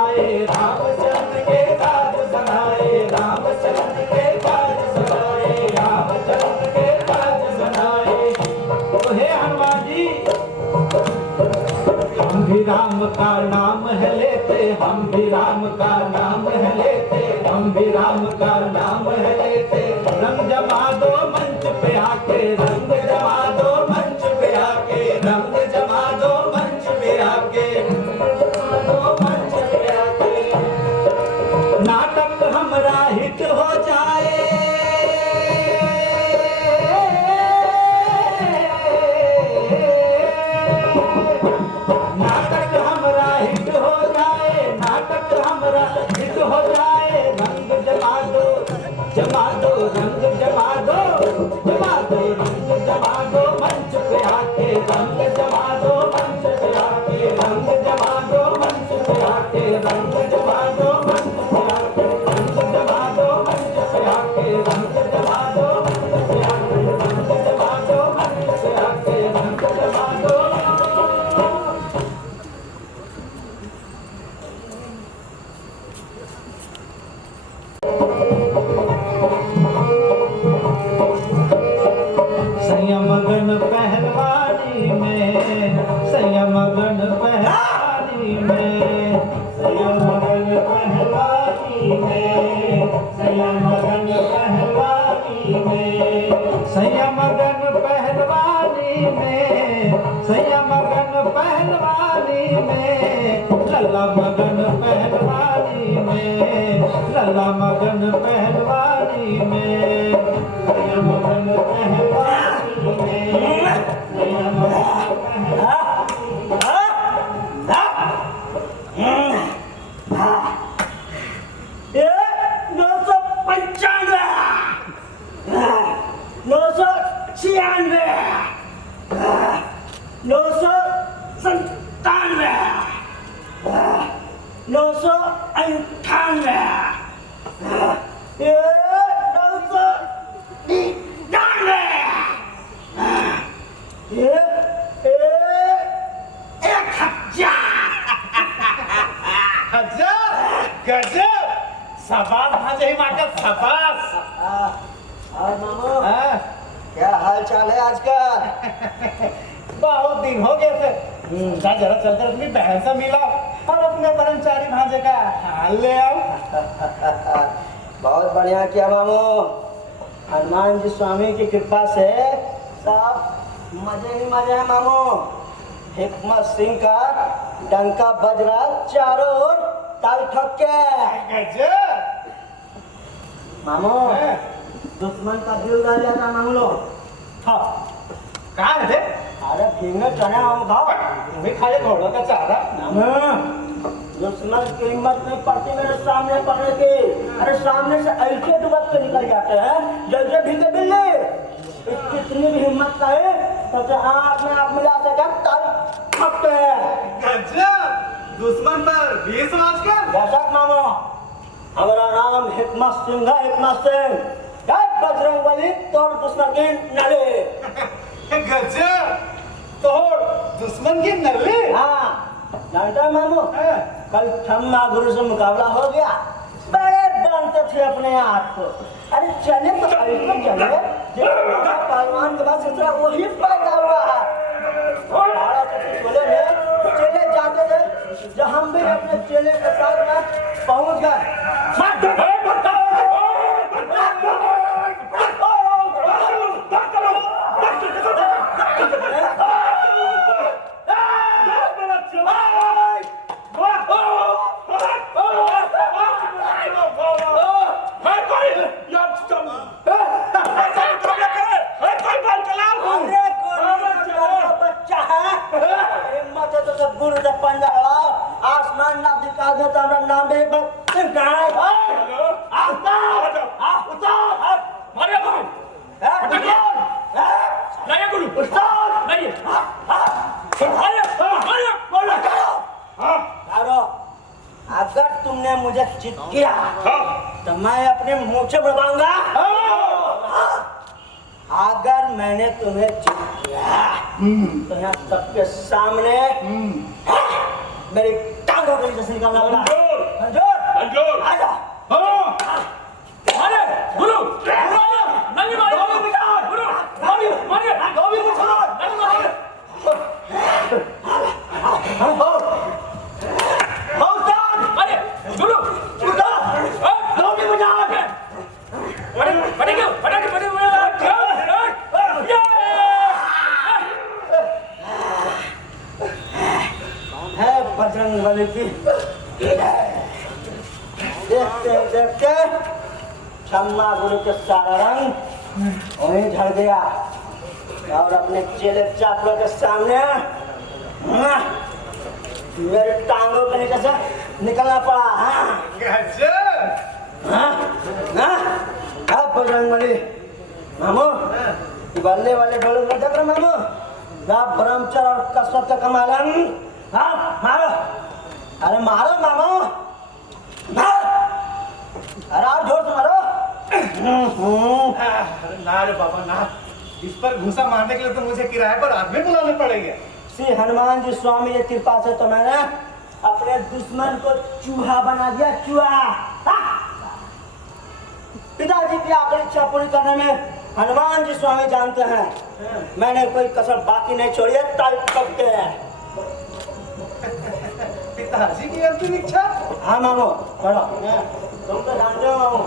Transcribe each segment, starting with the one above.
सनाए, रामचंद्र के काज सनाए, रामचंद्र के काज सनाए, रामचंद्र के काज सनाए। तो हे हनुमान जी, हम भी राम का नाम है लेते, हम भी राम का नाम है लेते, हम भी राम का नाम है लेते। रंग जमा दो मंच पे आके, रंग जमा दो मंच पे आके, रंग जमा दो मंच पे आके, दो मंच पे आके। नाटक हमारा हिट हो जाए, नाटक हमारा हिट हो जाए, नाटक हमारा हिट हो जाए। रंग जमा दो, जमा दो, रंग जमा दो, जमा दो, रंग जमा दो मंच पे आके, रंग जमा दो मंच पे आके, रंग जमा दो मंच पे आके, रंग जमा दो मंच पे आके, रंग जमा दो मंच पे आके, रंग जमा दो मंच पे आके, रंग जमा दो मंच पे आके, रंग जमा दो। संयमगन पहलवानी में, संयमगन पहलवानी में, संयमगन पहलवानी में, संयमगन पहलवानी में, संयमगन पहलवानी में, संयमगन पहलवानी में, लल्ला मगन पहलवानी में, लल्ला मगन पहलवानी में, संयमगन पहलवानी में, संयमगन शाबाश भांजे ही माका शाबाश। और मामू हाँ, क्या हाल चाल है आजकल? बहुत दिन हो गए थे, सोचा जरा चलकर अपनी बहन से मिला और अपने ब्रह्मचारी भांजे का हाल ले आओ। बहुत बढ़िया किया मामू। हनुमान जी स्वामी की कृपा से सब मजे ही मजे हैं मामू। हिकमत सिंह का डंका बज रहा चारों ओर ताल ठोक के। गजब। मामू दुश्मन का दिल डाल जाता मामू लोग। हाँ, कहाँ है थे? अरे फिंगर चने हम खाओ। तुम्हें खाए घोड़ों का चारा। दुश्मन की हिम्मत नहीं पड़ती मेरे सामने पड़ने की। अरे सामने से ऐसे दुबक के निकल जाते हैं जैसे भीगे बिल्ली। कितनी भी हिम्मत करे तो हाथ में आप मिला सके तल ठपते हैं। गजब, दुश्मन पर 20 मार्च कर। दर्शक मामो, हमारा नाम हिकमत सिंह है, हिकमत सिंह। जय बजरंगबली तोड़ दुश्मन की नली। गजब, तोड़ दुश्मन की नली। हाँ, जानते हैं मामू, कल ठम्मा गुरु से मुकाबला हो गया। बड़े बनते थे अपने आप को। अरे चले तो ऐसे चले जितना पहलवान के बाद दूसरा वही पैदा हुआ है। चले में चले जाते थे, जब हम भी अपने चेले के साथ में पहुंच गए। आसमान ना दिखा दो तो हमारा नाम भी अगर तुमने मुझे चित किया तो मैं अपने मुंह से बताऊंगा। अगर मैंने तुम्हें चित किया तो यहाँ सबके सामने मेरी टांगों के नीचे से निकालना पड़ा। देखते क्षमा गुरु के सारा रंग वहीं झड़ गया और अपने चेले चापड़ों के सामने मेरे टांगों के नीचे से निकलना पड़ा। अब बजरंगबली मामू बल्ले वाले ढोल में देख रहे मामू ब्रह्मचर्य और कसरत का कमालन। हाँ मारो, अरे मारो मामू, अरे आप जोर से मारो। ना रे बाबा ना, इस पर घूसा मारने के लिए तो मुझे किराए पर आदमी बुलाने पड़ेंगे। श्री हनुमान जी स्वामी की कृपा से तो मैंने अपने दुश्मन को चूहा बना दिया, चूहा। पिताजी की आखिरी इच्छा पूरी करने में हनुमान जी स्वामी जानते हैं मैंने कोई कसर बाकी नहीं छोड़ी है। ताल पक्के पिताजी की अंतिम इच्छा? हाँ मामू पढ़ो, तुम तो जानते हो मामू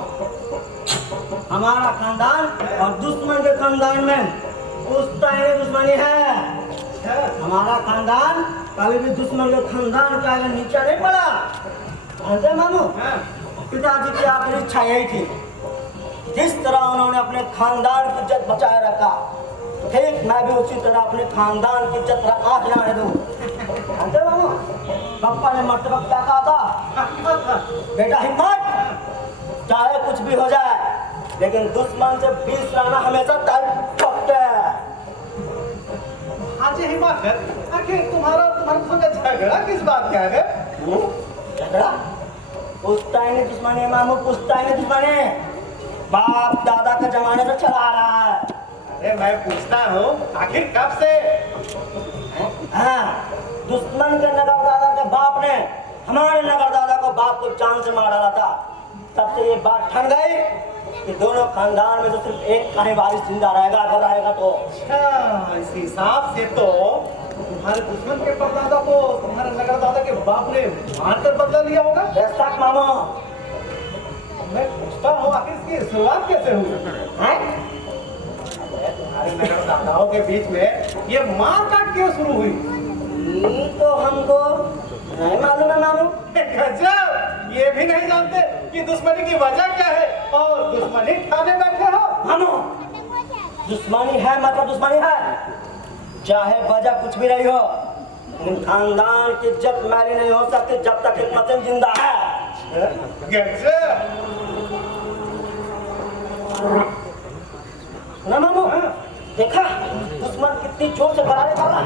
हमारा खानदान और दुश्मन के खानदान में पुश्तैनी दुश्मनी है। हमारा खानदान कभी भी दुश्मन के खानदान के आगे नीचे नहीं पड़ा। जानते मामू पिताजी की आखिरी इच्छा यही थी, जिस तरह उन्होंने अपने खानदान की इज्जत बचाए रखा ठीक मैं भी उसी तरह अपने खानदान की इज्जत पर आँख लाने दूं। जानते मामू पापा ने मरते वक्त क्या कहा था? बेटा हिम्मत, चाहे कुछ भी हो जाए लेकिन दुश्मन से 20 लाना हमेशा तय पक्के। हाँ जी हिम्मत, आखिर तुम्हारा संग झगड़ा किस बात का है? झगड़ा पुश्तैनी दुश्मनी मामू, पुश्तैनी दुश्मनी बाप दादा के जमाने से चला आ रहा है। अरे मैं पूछता हूँ आखिर कब से? हाँ, दुश्मन के नगर दादा के बाप ने हमारे नगर दादा को बाप को जान से मार डाला था। तब से ये बात ठन गई कि दोनों खानदान में तो सिर्फ एक का ही वारिस जिंदा रहेगा, अगर रहेगा तो। अच्छा, इस हिसाब से तो तुम्हारे दुश्मन के परदादा को तुम्हारे नगर दादा के बाप ने मारकर बदला लिया होगा। बेशक मामू, मैं पूछता हूँ आखिर इसकी शुरुआत कैसे हुई? तुम्हारे नगर दादाओं के बीच में ये मारकाट क्यों शुरू हुई? ये तो हमको नहीं मालूम है मामू। गजब, ये भी नहीं जानते कि दुश्मनी की वजह क्या है और दुश्मनी ठाने बैठे हो। मामू दुश्मनी है मतलब दुश्मनी है, चाहे वजह कुछ भी रही हो लेकिन खानदान की इज्जत मैली नहीं हो सकती जब तक हिम्मत जिंदा है। गजब। ना मामू देखा दुश्मन कितनी जोर से करारे कर रहा है।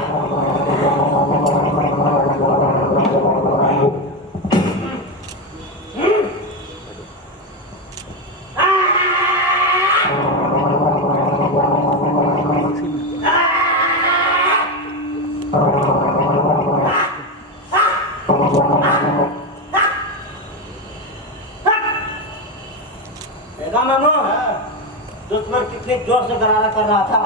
देखा मामू दुश्मन कितनी जोर से गरारा कर रहा था,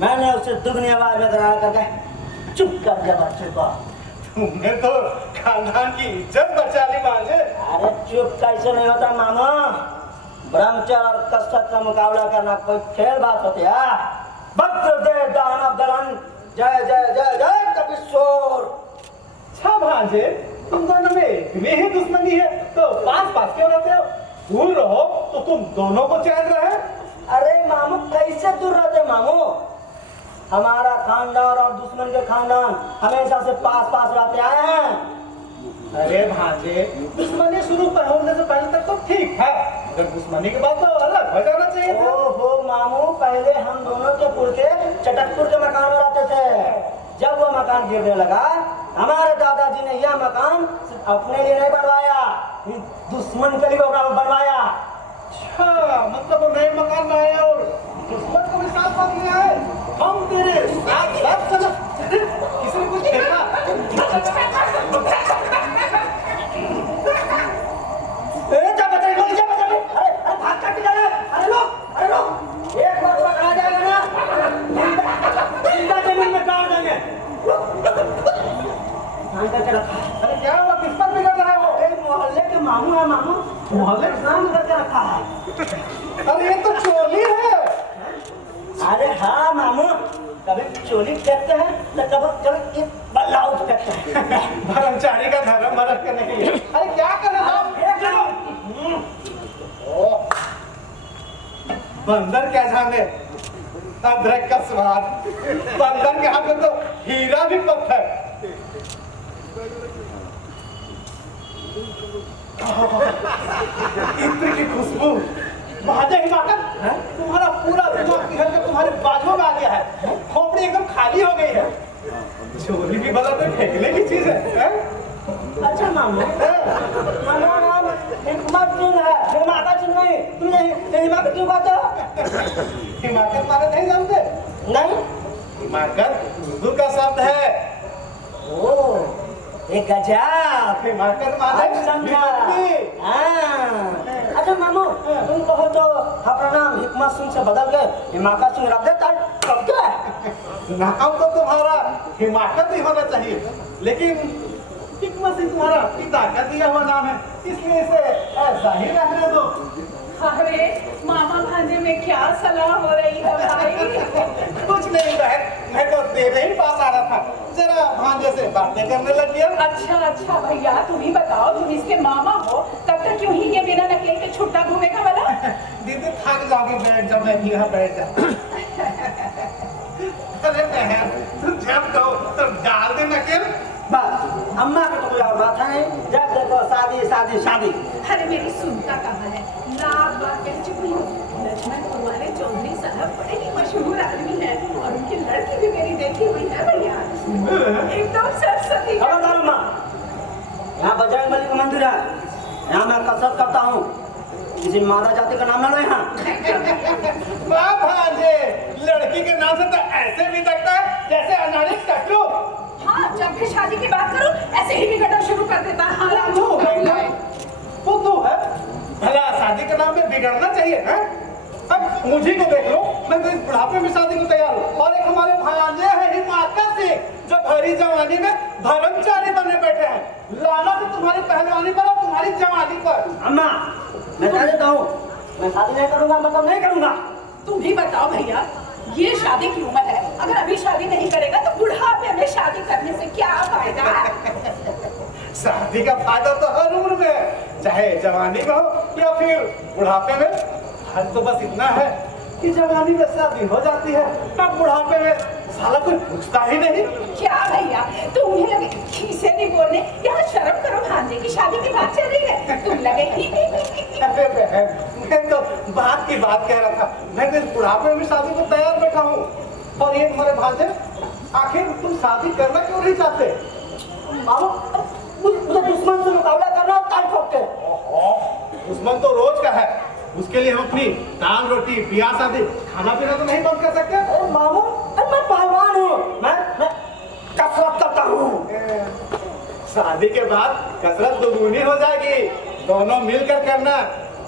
मैंने उसे दुगनी आवाज में गरारा करके चुप कर दिया बच्चे को। तुमने तो खानदान की इज्जत बचा ली मांझे। अरे चुप कैसे नहीं होता मामा, ब्रह्मचर्य और कसरत का मुकाबला करना कोई खेल बात होती है? भद्रदेव दानव दलन जय जय जय जय कपिश्वर। अच्छा भांजे, तुम दोनों में इतनी ही दुश्मनी है तो पास पास क्यों रहते हो? दूर रहो तो तुम दोनों को चैन रहे। अरे मामू कैसे दूर रहते मामू, हमारा खानदान और दुश्मन के खानदान हमेशा से पास पास रहते आए हैं। अरे भांजे, दुश्मनी शुरू होने से पहले तक तो ठीक था, अगर दुश्मनी के बाद तो अलग हो जाना चाहिए था। ओहो मामू, पहले हम दोनों के पुरखे चटकपुर के मकान में रहते थे। जब वो मकान गिरने लगा हमारे दादाजी ने यह मकान सिर्फ अपने लिए नहीं बनवाया, दुश्मन के लिए बनवाया। अच्छा, मतलब वो नए मकान में आए और दुश्मन को भी साथ साथ लिया है। हम तेरे साथ साथ चलो, किसी ने कुछ देखा? अरे भाग काट के जाना, अरे लोग एक बार पकड़ा जाएगा ना जिंदा जमीन में गाड़ देंगे। करके रखा है। अरे क्या हुआ, किस पर बिगड़ रहा है वो? एक मोहल्ले के मामू है, मामू मोहल्ले का नाम करके रखा है। अरे ये तो चोली है। अरे हाँ मामू, कभी चोली फेंकते हैं तो कभी बल्लाउट फेंकते हैं। ब्रह्मचारी का धर्म भरत का नहीं है। अरे क्या कर रहे हो? बंदर क्या जाने अदरक का स्वाद। बंदर के हाथ में तो हीरा भी पत्थर। इत्र की खुशबू। महाजय हिमाकत, तुम्हारा पूरा दिमाग निकल कर तुम्हारे बाजुओं में आ गया है। खोपड़ी एकदम खाली हो गई है। चोरी भी भला तो फेंकने की चीज है? अच्छा मामू, हमारा नाम हिकमत सिंह है, हिमाकत सिंह नहीं। तुम हिमाकत क्यों कहते हो? हिमाकत माने नहीं जानते? नहीं। हिमाकत उर्दू का शब्द है। ओह, एक गजब। हिमाकत माने आज समझा। हिम्मती। हाँ। अच्छा मामू, तुम कहो तो अपना नाम हिकमत सिंह से बदल के हिमाकत सिंह रख देता कब क्या है? नाम तो तुम्हारा हिमाकत ही होना चाहिए, लेकिन हिकमत सिंह तुम्हारा पिता का दिया हुआ नाम है, इसलिए इसे ऐसा ही रहने दो। अरे मामा भांजे में क्या सलाह हो रही है भाई? कुछ नहीं बहन, मैं तो तेरे ही पास आ रहा था, जरा भांजे से बातें करने लग गया। अच्छा भैया, तुम ही बताओ, तुम इसके मामा हो, तब तक क्यों ही ये बिना नकेल के छुट्टा घूमेगा वाला? दीदी थक जाओगी, बैठ जाओ, मैं यहाँ बैठ जाऊँ। अरे बहन, तुम जब कहो तब डाल दे नकेल। बस अम्मा का तो कोई और बात है नहीं। जब देखो शादी शादी शादी। अरे मेरी सुनता कहाँ है, लाख बार कह चुकी हूँ। लक्ष्मण कुमार चौधरी साहब बड़े ही मशहूर आदमी है और उनकी लड़की भी मेरी देखी हुई है भैया, एकदम सरस्वती। खबरदार अम्मा, यहाँ बजरंगबली का मंदिर है, यहाँ मैं कसरत करता हूँ, किसी माता जाति का नाम ना लो यहाँ। वाह भांजे, लड़की के नाम से तो ऐसे भी लगता है जैसे अनाड़ी टट्टू। हाँ, जब भी शादी की बात करूं ऐसे ही बिगड़ना शुरू कर देता है। हाँ, तू है भला शादी के नाम पे बिगड़ना चाहिए है? अब मुझे को देख लो, मैं तो इस बुढ़ापे में शादी को तैयार हूँ। और एक हमारे भांजे हैं हिमाकत सिंह, जो भरी जवानी में धर्मचारी बने बैठे हैं। लाना तो तुम्हारी पहलवानी पर और तुम्हारी जवानी पर। अम्मा, मैं कह देता हूँ, मैं शादी नहीं करूँगा, मतलब नहीं करूँगा। तुम ही बताओ भैया, ये शादी की उम्र है, अगर अभी शादी नहीं करेगा तो बुढ़ापे में शादी करने से क्या फायदा है? शादी का फायदा तो हर उम्र में है, चाहे जवानी में हो या फिर बुढ़ापे में। हद तो बस इतना है कि जवानी में शादी हो जाती है, तब बुढ़ापे में साला कोई पूछता ही नहीं। क्या भैया, तुम्हें लगे खीसे नहीं बोलने, यहाँ शर्म करो, भांजे की शादी की बात चल रही है, तुम लगे ही। अरे बहन, मैं तो बात की बात कह रहा था, मैं तो इस बुढ़ापे में शादी को तैयार बैठा हूँ। और ये तुम्हारे भांजे, आखिर तुम शादी करना क्यों नहीं चाहते? मामू, मुझे दुश्मन से मुकाबला करना और ताल ठोक के। दुश्मन तो रोज का है, उसके लिए हम अपनी दाल रोटी ब्याह शादी खाना पीना तो नहीं बंद कर सकते। अरे मामू, अरे मैं पहलवान हूँ, मैं कसरत करता हूँ। शादी के बाद कसरत दोगुनी हो जाएगी, दोनों मिलकर करना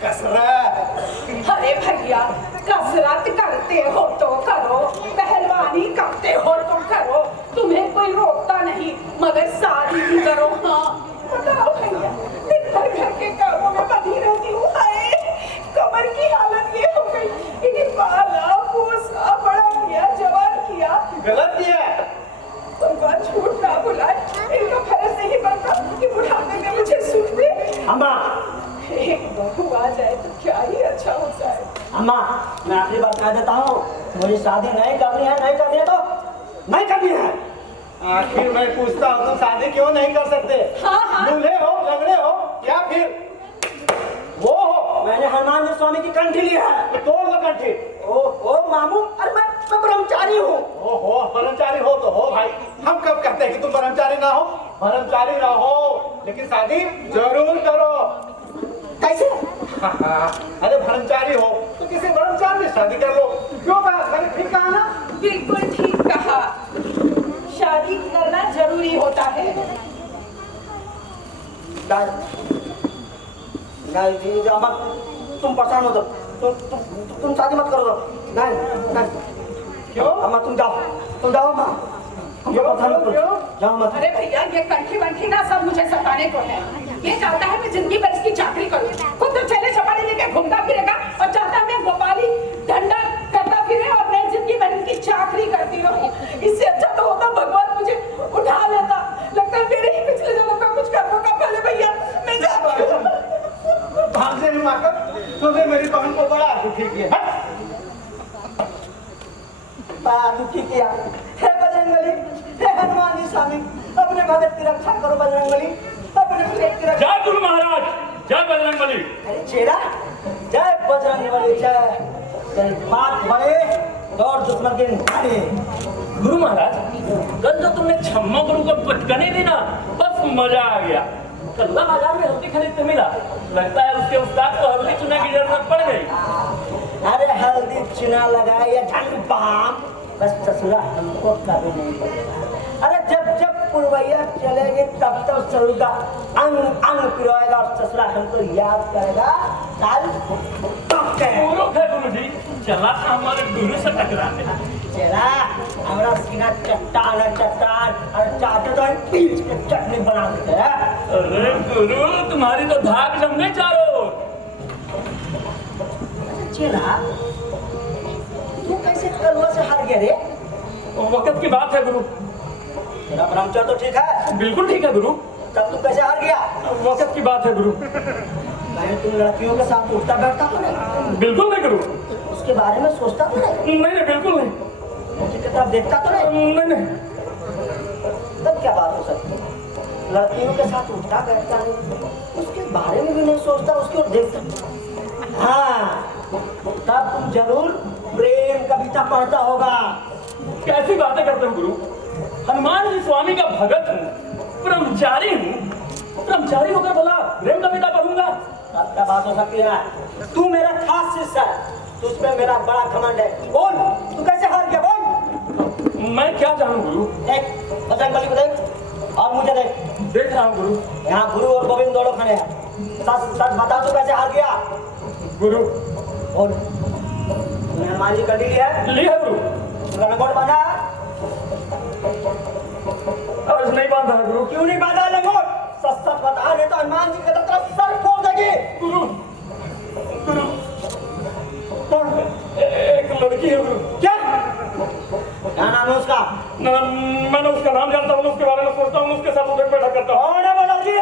कसरत। अरे भैया, कसरत करते हो तो करो, पहलवानी करते हो तो करो, तुम्हें कोई रोकता नहीं, मगर शादी भी करो। हाँ बताओ भैया, दिन भर घर के कामों में बंधी रहती हूँ, हाय कमर की हालत ये हो गई, इन्हें पाला पोसा बड़ा किया, जवान किया, गलत किया है। तुमको झूठ ना बुलाए, इनका फर्ज नहीं बनता कि बुढ़ापे में मुझे सुख दे। अम्मा, एक बहू आ जाए तो क्या ही अच्छा होता है। अम्मा, मैं आखिरी बार कह देता हूँ, मुझे शादी नहीं करनी है, नहीं करनी है तो नहीं करनी है। आखिर मैं पूछता हूँ, तुम शादी क्यों नहीं कर सकते? हाँ। दूल्हे हो, लंगड़े हो या फिर वो हो? मैंने हनुमान जी स्वामी की कंठी ली है। तो तोड़ दो कंठी। ओ मामू, अरे मैं ब्रह्मचारी हूँ। ओहो, ब्रह्मचारी हो तो हो भाई, हम कब कहते हैं कि तुम ब्रह्मचारी ना हो? ब्रह्मचारी रहो, लेकिन शादी जरूर करो। कैसे? अरे ब्रह्मचारी हो तो किसी ब्रह्मचारी से शादी कर लो। क्यों बात मैंने ठीक कहा ना? बिल्कुल ठीक कहा, शादी करना जरूरी होता है। नहीं, अम्मा, तुम परेशान हो तो तुम शादी मत करो। नहीं, क्यों? अम्मा तुम जाओ अम्मा, जाओ मत। अरे भैया, ये कंठी वंठी ना सब मुझे सताने को है। ये चाहता है मैं जिंदगी भर इसकी चाकरी करूं, खुद तो चले चपाले लेके घूमता फिरेगा और चाहता है मैं गोपाली डंडा करता फिरे और मैं जिंदगी भर इसकी चाकरी करती रहूं। इससे अच्छा तो होता भगवान मुझे उठा लेता। लगता है मेरे ही पिछले जन्म का कुछ कर्मों का फल है भैया, मैं जाती हूं। भांजे हिमाकत, तूने मेरी बहन को बड़ा दुखी किया। बड़ा दुखी किया। हे बजरंगबली, हे हनुमान जी स्वामी, अपने भगत की रक्षा करो बजरंगबली, अपने प्रेत की रक्षा। जय गुरु महाराज, जय बजरंगबली। अरे चेला, जय बजरंगबली जय। जय बात बड़े और दुश्मन के निशाने। गुरु महाराज, कल जो तुमने छम्मा गुरु को पटकने दी ना, बस मजा आ गया। कल्ला बाजार में हल्दी खरीदते मिला, लगता है उसके उस्ताद को हल्दी चुने की जरूरत पड़ गई। अरे हल्दी चुना लगाए या झंड बाम, बस ससुरा हमको कभी नहीं पड़ेगा। अरे जब जब पुरवैया चलेगी तब तब ससुर का अंग अंग पिरोएगा और ससुरा हमको याद करेगा। कल गुरु है गुरु जी, चला था हमारे गुरु से टकराने। चला हमारा सीना चट्टान है चट्टान, और चाहते तो हम पीछ के चटनी बना देते हैं। अरे गुरु, तुम्हारी तो धाक जमने चारों। चला तू कैसे कलवा से हार गया रे? वक्त की बात है गुरु। तेरा ब्रह्मचर्य तो ठीक है, बिल्कुल ठीक है गुरु। तब तू कैसे हार गया? वक्त की बात है गुरु। मैं तुम लड़कियों के साथ उठता बैठता तो नहीं, बिल्कुल नहीं गुरु। उसके बारे में सोचता तो नहीं, नहीं, बिल्कुल नहीं। लड़की की तरफ देखता तो नहीं, नहीं। तब क्या बात हो सकती है? लड़कियों के साथ उठता बैठता नहीं, उसके बारे में भी नहीं सोचता, उसकी ओर देखता। हाँ, तब तुम जरूर प्रेम कविता पढ़ता होगा। कैसी बातें करते हो गुरु? हनुमान जी स्वामी का भगत हूँ, ब्रह्मचारी हूँ। ब्रह्मचारी होकर भला प्रेम कविता पढ़ूंगा? तब क्या बात हो सकती है? तू मेरा खास शिष्य है, तुझ पे मेरा बड़ा घमंड है। बोल, तू कैसे हार गया? बोल। मैं क्या जानूं गुरु? देख बजरंगबली को देख और मुझे देख। देख रहा हूँ गुरु। यहाँ गुरु और गोविंद दोनों खड़े हैं। सच सच बता, तू कैसे हार गया? गुरु बोल। तूने हनुमान जी का ली है? लिया गुरु। तुमने लंगोट बांधा है? आज नहीं बांधा है गुरु। क्यों नहीं बांधा लंगोट? सच सच बता, नहीं तो हनुमान जी की तरफ सर फोड़ देगी। गुरु, गुरु, एक लड़की है गुरु। क्या नाम है उसका? मैंने उसका नाम जानता हूँ, उसके बारे में सोचता हूँ, उसके साथ उठक बैठक करता हूँ। कौन है वो लड़की?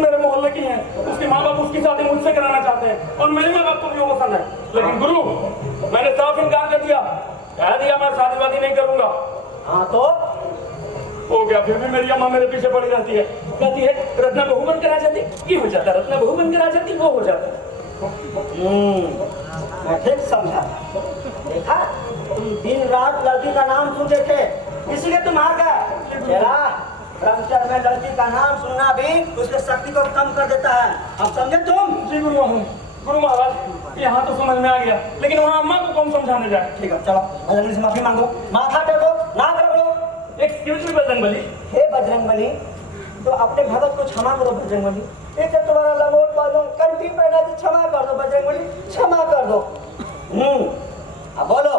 मेरे मोहल्ले की है। उसके माँ बाप उसकी शादी मुझसे कराना चाहते हैं और मेरे माँ बाप को भी वो पसंद है। लेकिन गुरु, मैंने साफ इनकार कर दिया, कह दिया मैं शादी वादी नहीं करूंगा। हाँ तो हो गया। फिर भी मेरी अम्मा मेरे पीछे पड़ी रहती है, कहती है रत्ना बहू बनकर आ जाती, ये हो जाता, रत्ना बहू बनकर आ जाती, वो हो जाता। मैं ठीक समझा। देखा, तुम दिन रात लड़की का नाम सुनते थे, इसीलिए तुम हार गए। चला, ब्रह्मचर्य में लड़की का नाम सुनना भी उसके शक्ति को कम कर देता है। अब समझे तुम? जी गुरु महाराज, यहाँ तो समझ में आ गया, लेकिन वहाँ अम्मा को कौन समझाने जाए? ठीक है, चलो बजरंगबली से माफी मांगो, माथा टेको, नाक रगड़ो। Excuse me Bajrangbali. हे बजरंगबली, तो अपने भगत को क्षमा करो बजरंगबली। एक तो तुम्हारा लंगोट बांधो, कंठी पहना तो क्षमा कर दो बजरंगबली, क्षमा कर दो। अब बोलो,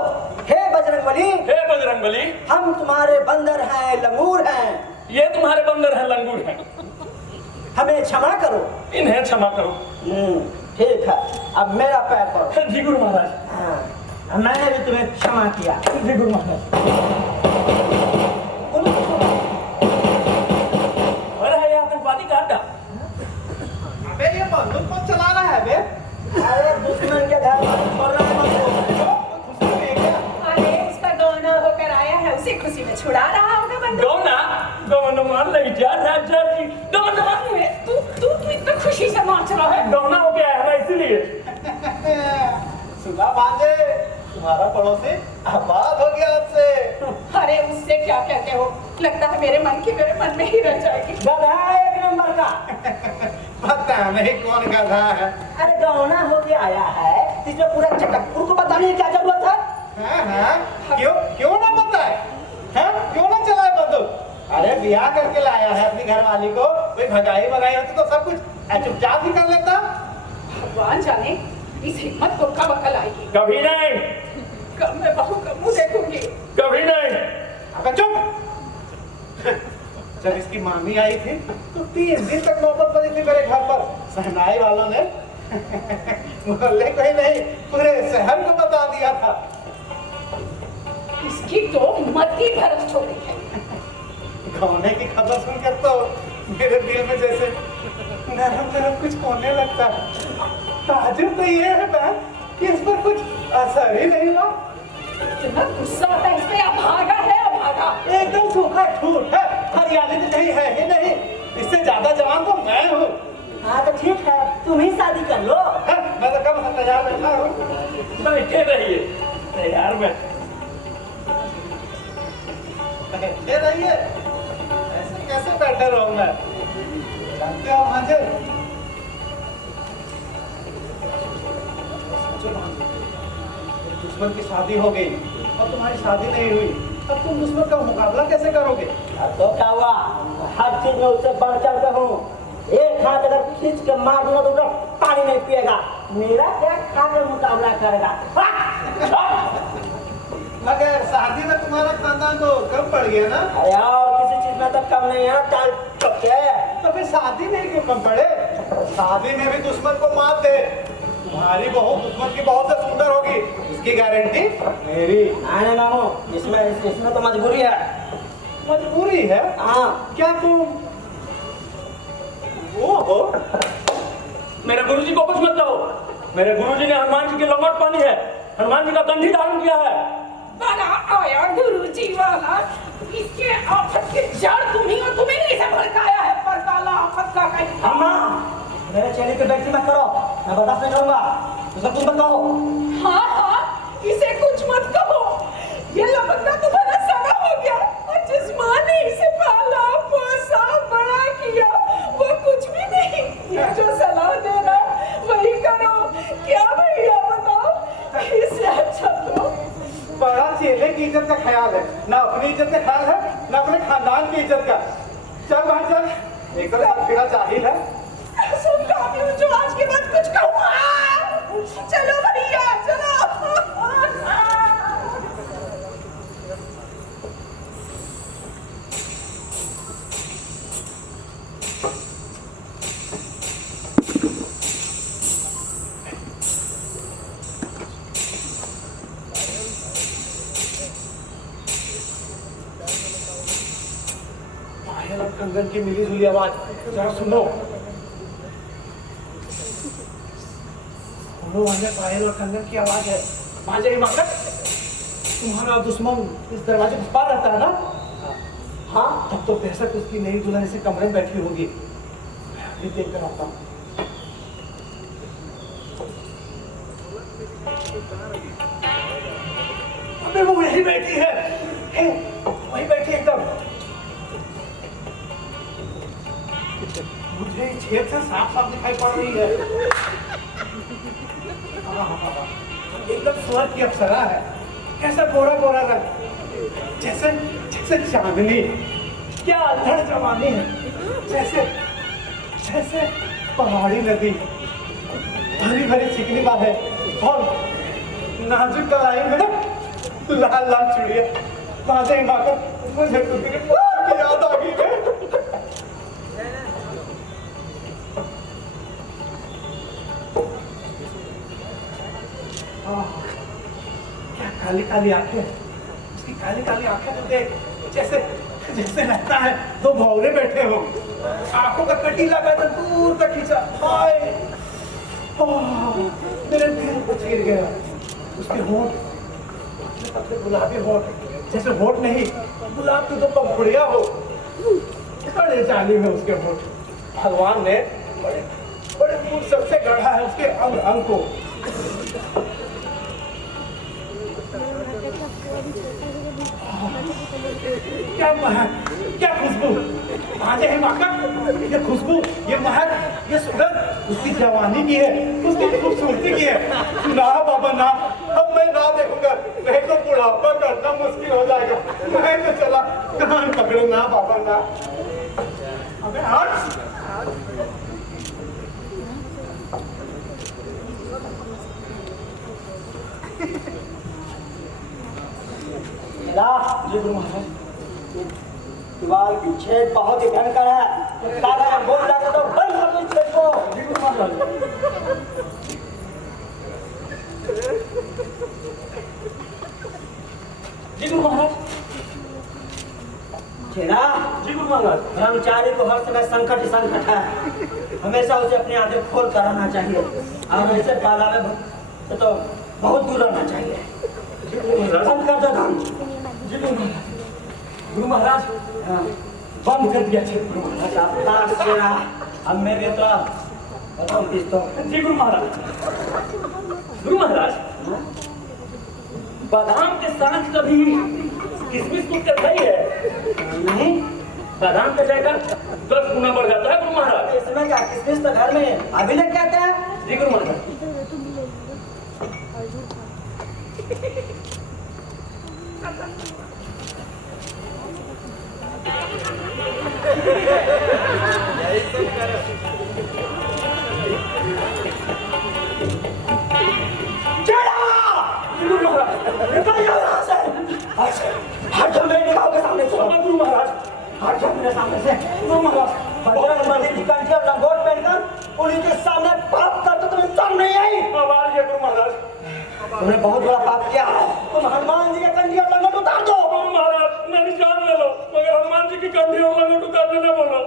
हे बजरंगबली। हे बजरंगबली, हम तुम्हारे बंदर हैं, लंगूर हैं, ये तुम्हारे बंदर हैं, लंगूर हैं, हमें क्षमा करो। इन्हें क्षमा करो। ठीक है, अब मेरा पैर पड़ो। जी गुरु महाराज। हाँ, मैंने भी तुम्हें क्षमा किया। जी गुरु महाराज। अरे ये आतंकवादी का अड्डा। अबे ये बंदूक कौन चला रहा है बे? अरे दुश्मन के घर में छोड़ रहा है। खुशी में क्या? अरे उसका गौना होकर आया है, उसी खुशी में छुड़ा रहा होगा बंदूक। गौना मान लगी जा राजा जी। गौना तू इतना खुशी से नाच रहा है। गौना हो गया है ना, इसीलिए। सुना बाजे, तुम्हारा पड़ोसी आबाद हो गया आपसे। अरे उससे क्या कहते हो, लगता है मेरे मन में ही रह जाएगी। गधा है एक नंबर का। पता नहीं कौन गधा है। अरे गौना हो के आया है, इसमें पूरा चटकपुर को बताने की क्या जरूरत है? हाँ, क्यों ना पता है? क्यों ना चलाए बंदूक? अरे ब्याह करके लाया है अपनी घरवाली को, कोई भगाई होती तो सब कुछ चुपचाप ही कर लेता। भगवान जाने इस हिम्मत को कब अकल आएगी। कभी नहीं, कब मैं बहू का मुंह देखूंगी। कभी नहीं। अब चुप। जब इसकी मामी आई थी तो 3 दिन तक नौबत बनी थी मेरे घर पर। सहनाई वालों ने मोहल्ले को ही नहीं पूरे शहर को बता दिया था। इसकी तो मति भ्रष्ट हो गई है। गौने की खबर सुनकर तो मेरे दिल में जैसे नरम नरम कुछ होने लगता है। ताजुब तो ये है बहन कि इस पर कुछ असर ही नहीं हुआ। इतना गुस्सा आता है इसमें, अभागा है अभागा। एकदम सूखा ठूठ है, हरियाली तो कहीं है ही नहीं। इससे ज्यादा जवान तो मैं हूँ। हाँ तो ठीक है, तुम ही शादी कर लो। मैं तो कब से तैयार बैठा हूँ। बैठे रहिए तैयार में। बैठे रहिए, ऐसे कैसे बैठे रहूँ मैं? जानते हो भांजे, दुश्मन की शादी हो गई और तुम्हारी शादी नहीं हुई, अब तुम दुश्मन का मुकाबला कैसे करोगे? तो क्या हुआ, हर चीज में उससे बढ़ चढ़ के हूँ। एक हाथ अगर खींच के मार दूंगा तो पानी नहीं पिएगा, मेरा क्या खा के मुकाबला करेगा। मगर शादी में तुम्हारा खानदान तो कम पड़ गया ना? अरे और किसी चीज में तो कम नहीं है, टाल चुके। तो फिर शादी में क्यों कम पड़े? शादी में भी दुश्मन को मात दे। तुम्हारी बहू दुश्मन की बहू से सुंदर होगी, इसकी गारंटी मेरी। आने ना हो, इसमें तो मजबूरी है। मजबूरी है? हाँ। क्या तुम वो हो? मेरे गुरुजी को कुछ मत कहो। मेरे गुरुजी ने हनुमान जी की लंगोट पानी है, हनुमान जी का दंडी धारण किया है। बड़ा आया गुरुजी वाला, इसके आफत के जड़ तुम्ही और तुम्ही ने इसे भड़काया है। पर काला आफत का कहीं अम्मा, मेरे चेहरे पे बेइज्जती मत करो, मैं बर्दाश्त नहीं करूंगा। तो सब तुम बताओ। हाँ हाँ, इसे कुछ मत कहो। ये लपकना तुम्हारा सगा हो गया और जिस माँ ने इसे पाला पोसा बड़ा किया वो कुछ भी नहीं। ये जो सलाह दे रहा वही करो। क्या भैया बताओ, इससे अच्छा तो बड़ा चेले की इज्जत का ख्याल है, ना अपनी इज्जत का ख्याल है, ना अपने खानदान की इज्जत का। चल भाई चल, एक तो फिरा जाहिल है। सुन काफी हूँ जो आज के बाद कुछ कहूँगा। चलो भैया चलो। पायल और कंगन की मिली जुली आवाज जरा सुनो। पायल और कंगन की आवाज है। भांजे हिमाकत, तुम्हारा दुश्मन इस दरवाजे के पार रहता है ना? हाँ, तब तो बेशक उसकी नई दुल्हन इसी कमरे में बैठी होगी। मैं अभी देख कर आता हूँ। अबे वो यही बैठी है, वही बैठी एकदम। मुझे छेद से साफ साफ दिखाई पड़ रही है। एकदम स्वर्ग की अप्सरा है। कैसा गोरा गोरा रंग, जैसे जैसे चांदनी। क्या अल्हड़ जवानी है, जैसे जैसे पहाड़ी नदी। भरी भरी चिकनी बाहें और नाजुक कलाई में लाल लाल चूड़ियां। भांजे हिमाकत, मुझे तो तेरे प्यार की याद आ गई है। क्या काली काली आंखें, उसकी काली काली आंखें तो देख, जैसे जैसे लगता है दो भौरे बैठे हो। आंखों का कटीला पैदल दूर तक खींचा। हाय, मेरे दिल को चीर गया। उसके होंठ, अपने गुलाबी होंठ, जैसे होंठ नहीं गुलाब की तो पंखुड़िया हो। बड़े जाली में उसके होंठ। भगवान ने बड़े बड़े फुर्सत से गढ़ा है उसके अंग अंग को। क्या महक, क्या खुशबू। भांजे हिमाकत, ये खुशबू, ये महक, ये सुगंध उसकी जवानी की है, उसकी खूबसूरती की है। ना बाबा ना, अब मैं ना देखूंगा, नहीं तो बुढ़ापा करना मुश्किल हो जाएगा। मैं तो चला, कान पकड़ो ना बाबा ना। अबे हट। जी गुरु महाराज, दीवार की छेद बहुत ही भयंकर है। दादा ने बोल दिया तो बंद कर दो इस छेद को। जी गुरु महाराज। जी गुरु महाराज। छेड़ा, जी गुरु महाराज। ब्रह्मचारी को हर समय संकट ही संकट है। हमेशा उसे अपनी आंखें खोल कर रहना चाहिए और ऐसे बाला में तो बहुत दूर रहना चाहिए। बंद कर दो दान। गुरु महाराज बंद कर दिया छे गुरु महाराज। अब मेरे तो जी गुरु महाराज। गुरु महाराज बादाम के साथ कभी किसमिस कुछ कर रही है नहीं, बादाम का जायका 10 गुना बढ़ जाता है गुरु महाराज। इसमें क्या किसमिस तो घर में है, अभी लग कहते हैं। जी गुरु महाराज। गुरु महाराज निकल जाओ यहाँ से। हट जाओ मेरे निगाहों के सामने से। गुरु महाराज हट जाओ मेरे सामने से। गुरु महाराज बजरंग बली की कंठी और लंगोट पहनकर पुलिस के सामने पाप कर तो तुम्हें शर्म नहीं आई? आवाज है गुरु महाराज। तुमने बहुत बड़ा पाप किया है। तुम हनुमान जी की कंठी और लंगोट उतार दो। गुरु महाराज मेरी जान ले लो मगर हनुमान जी की कंठी और लंगोट उतारने न बोलो।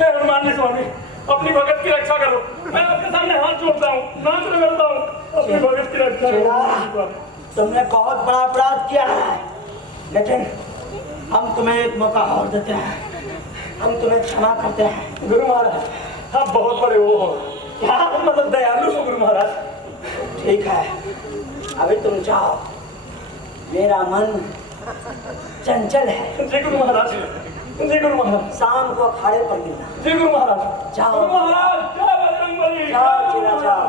हे हनुमान जी स्वामी अपनी भगत की रक्षा करो। मैं आपके सामने हाथ जोड़ता हूँ, नाच रगड़ता हूँ, अपनी भगत की रक्षा करो। तुमने बहुत बड़ा अपराध किया है, लेकिन हम तुम्हें एक मौका और देते हैं। हम तुम्हें क्षमा करते हैं। गुरु महाराज आप बहुत बड़े वो हो, क्या मतलब दयालु हो गुरु महाराज। ठीक है, अभी तुम जाओ। मेरा मन चंचल है। जी गुरु महाराज। जी गुरु महाराज। शाम को अखाड़े पर मिलना। जी गुरु महाराज। जाओ। गुरु महाराज जय बजरंग बली। जाओ चला जाओ।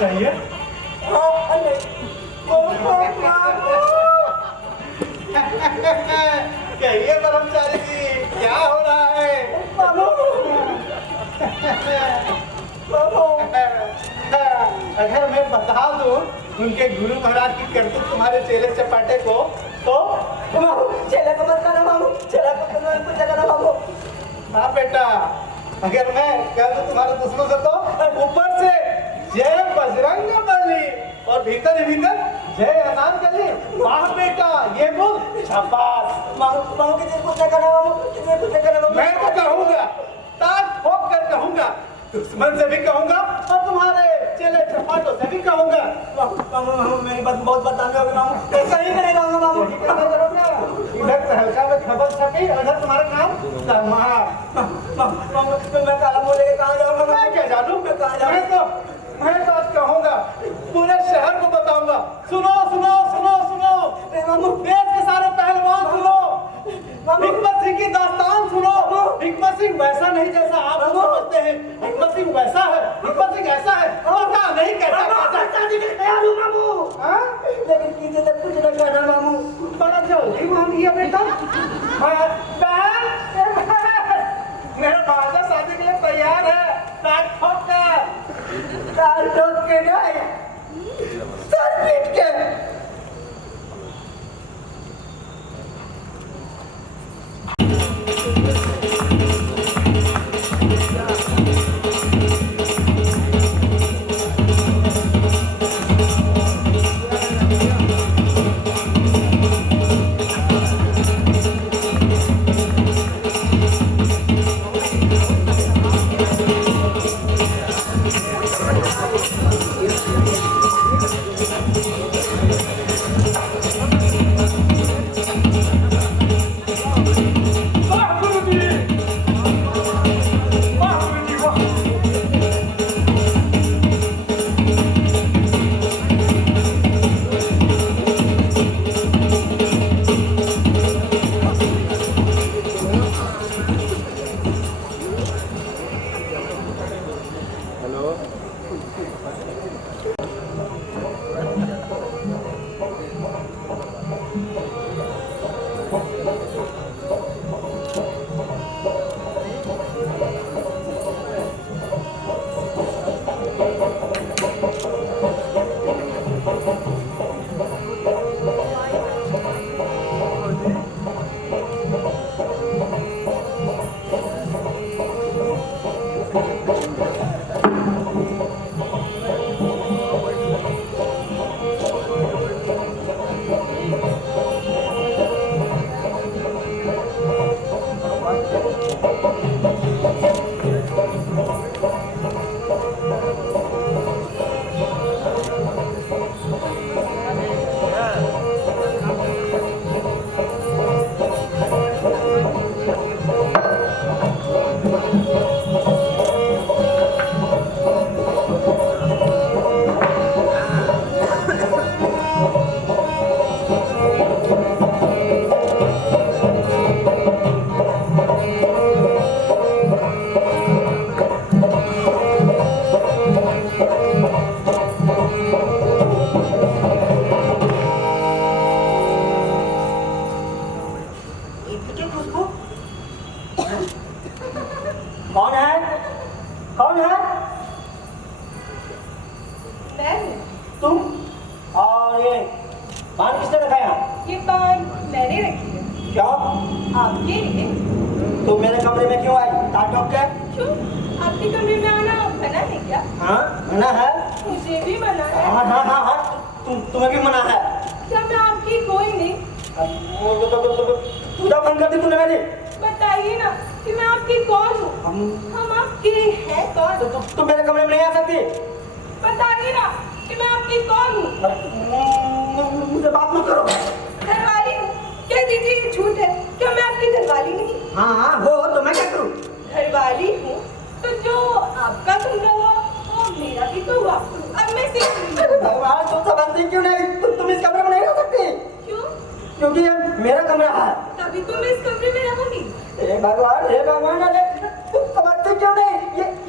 चाहिए कहिए कर्मचारी जी क्या हो रहा है? अगर मैं बता दूं उनके गुरु महाराज की करतूत तुम्हारे चेले चपाटे को तो चेला को मत करना मामू, चेला को कुछ करना मामू। हाँ बेटा, अगर मैं कह दूं तुम्हारे दुश्मन से तो ऊपर से जय बजरंग बली और भीतर ही भीतर जय अनारकली। वाह बेटा, ये बोल शाबाश। मामू किसी को कुछ करना मामू, किसी को कुछ करना मामू। मैं तो कहूँगा, ताक ठोक कर कहूँगा, दुश्मन से भी कहूँगा और तुम्हारे चेले चपाटों से भी कहूँगा। मामू मेरी बात बहुत बताने होगी मामू। मैं कहीं नहीं रहूँगा मामू। इधर तहलका में खबर छपी, उधर तुम्हारा काम मामू मैं काला बोले के कहाँ जाऊँगा? मैं क्या जानूँ? मैं कहाँ जाऊँ? मैं तो आज कहूँगा, पूरे शहर को बताऊंगा। सुनो सुनो सुनो सुनो मामू देश के सारे पहलवान सुनो, हिकमत सिंह की दास्तान सुनो। हिकमत सिंह वैसा नहीं जैसा आप समझते हैं। हिकमत सिंह वैसा है, हिकमत सिंह ऐसा है, पता नहीं कैसा कैसा। लेकिन किसी से कुछ न कहना मामू। बड़ा जल्दी मान लिया बेटा। मेरा भाजा शादी के लिए तैयार है। ताक ठोक कर। काल ठोक के नहीं, सर पीट के। इतनी खुशबू? कौन है? कौन है? मैं तुम? और ये पान किसने रखा है? ये पान मैंने रखी है क्या? आपके लिए। तुम मेरे कमरे में क्यों आई? ताक ठोक के? क्यों? आपके कमरे में आना मना है क्या? हाँ, मना है? मुझे भी मना है। हाँ हाँ हाँ हाँ, तुम्हें भी मना है? क्या मैं आपकी कोई नहीं? पूजा बंद कर दी तूने मेरी? बताइए ना कि मैं आपकी कौन हूँ? हम आपके हैं कौन? तुम मेरे कमरे में नहीं आ सकती। बताइए ना कि मैं आपकी कौन हूँ? मुझे बात मत करो। घरवाली हूँ। कह दीजिए ये झूठ है। क्या मैं आपकी घरवाली नहीं? हाँ हाँ हो, तो मैं क्या करूँ? घरवाली हूँ तो जो आपका कमरा हुआ वो मेरा भी तो हुआ। अब मैं भगवान, तुम समझती क्यों नहीं? तुम इस कमरे में नहीं रह सकती। क्यों? क्योंकि ये मेरा कमरा है। तभी तो मैं इस कमरे में रहूंगी। हे भगवान, अरे तुम समझते क्यों नहीं?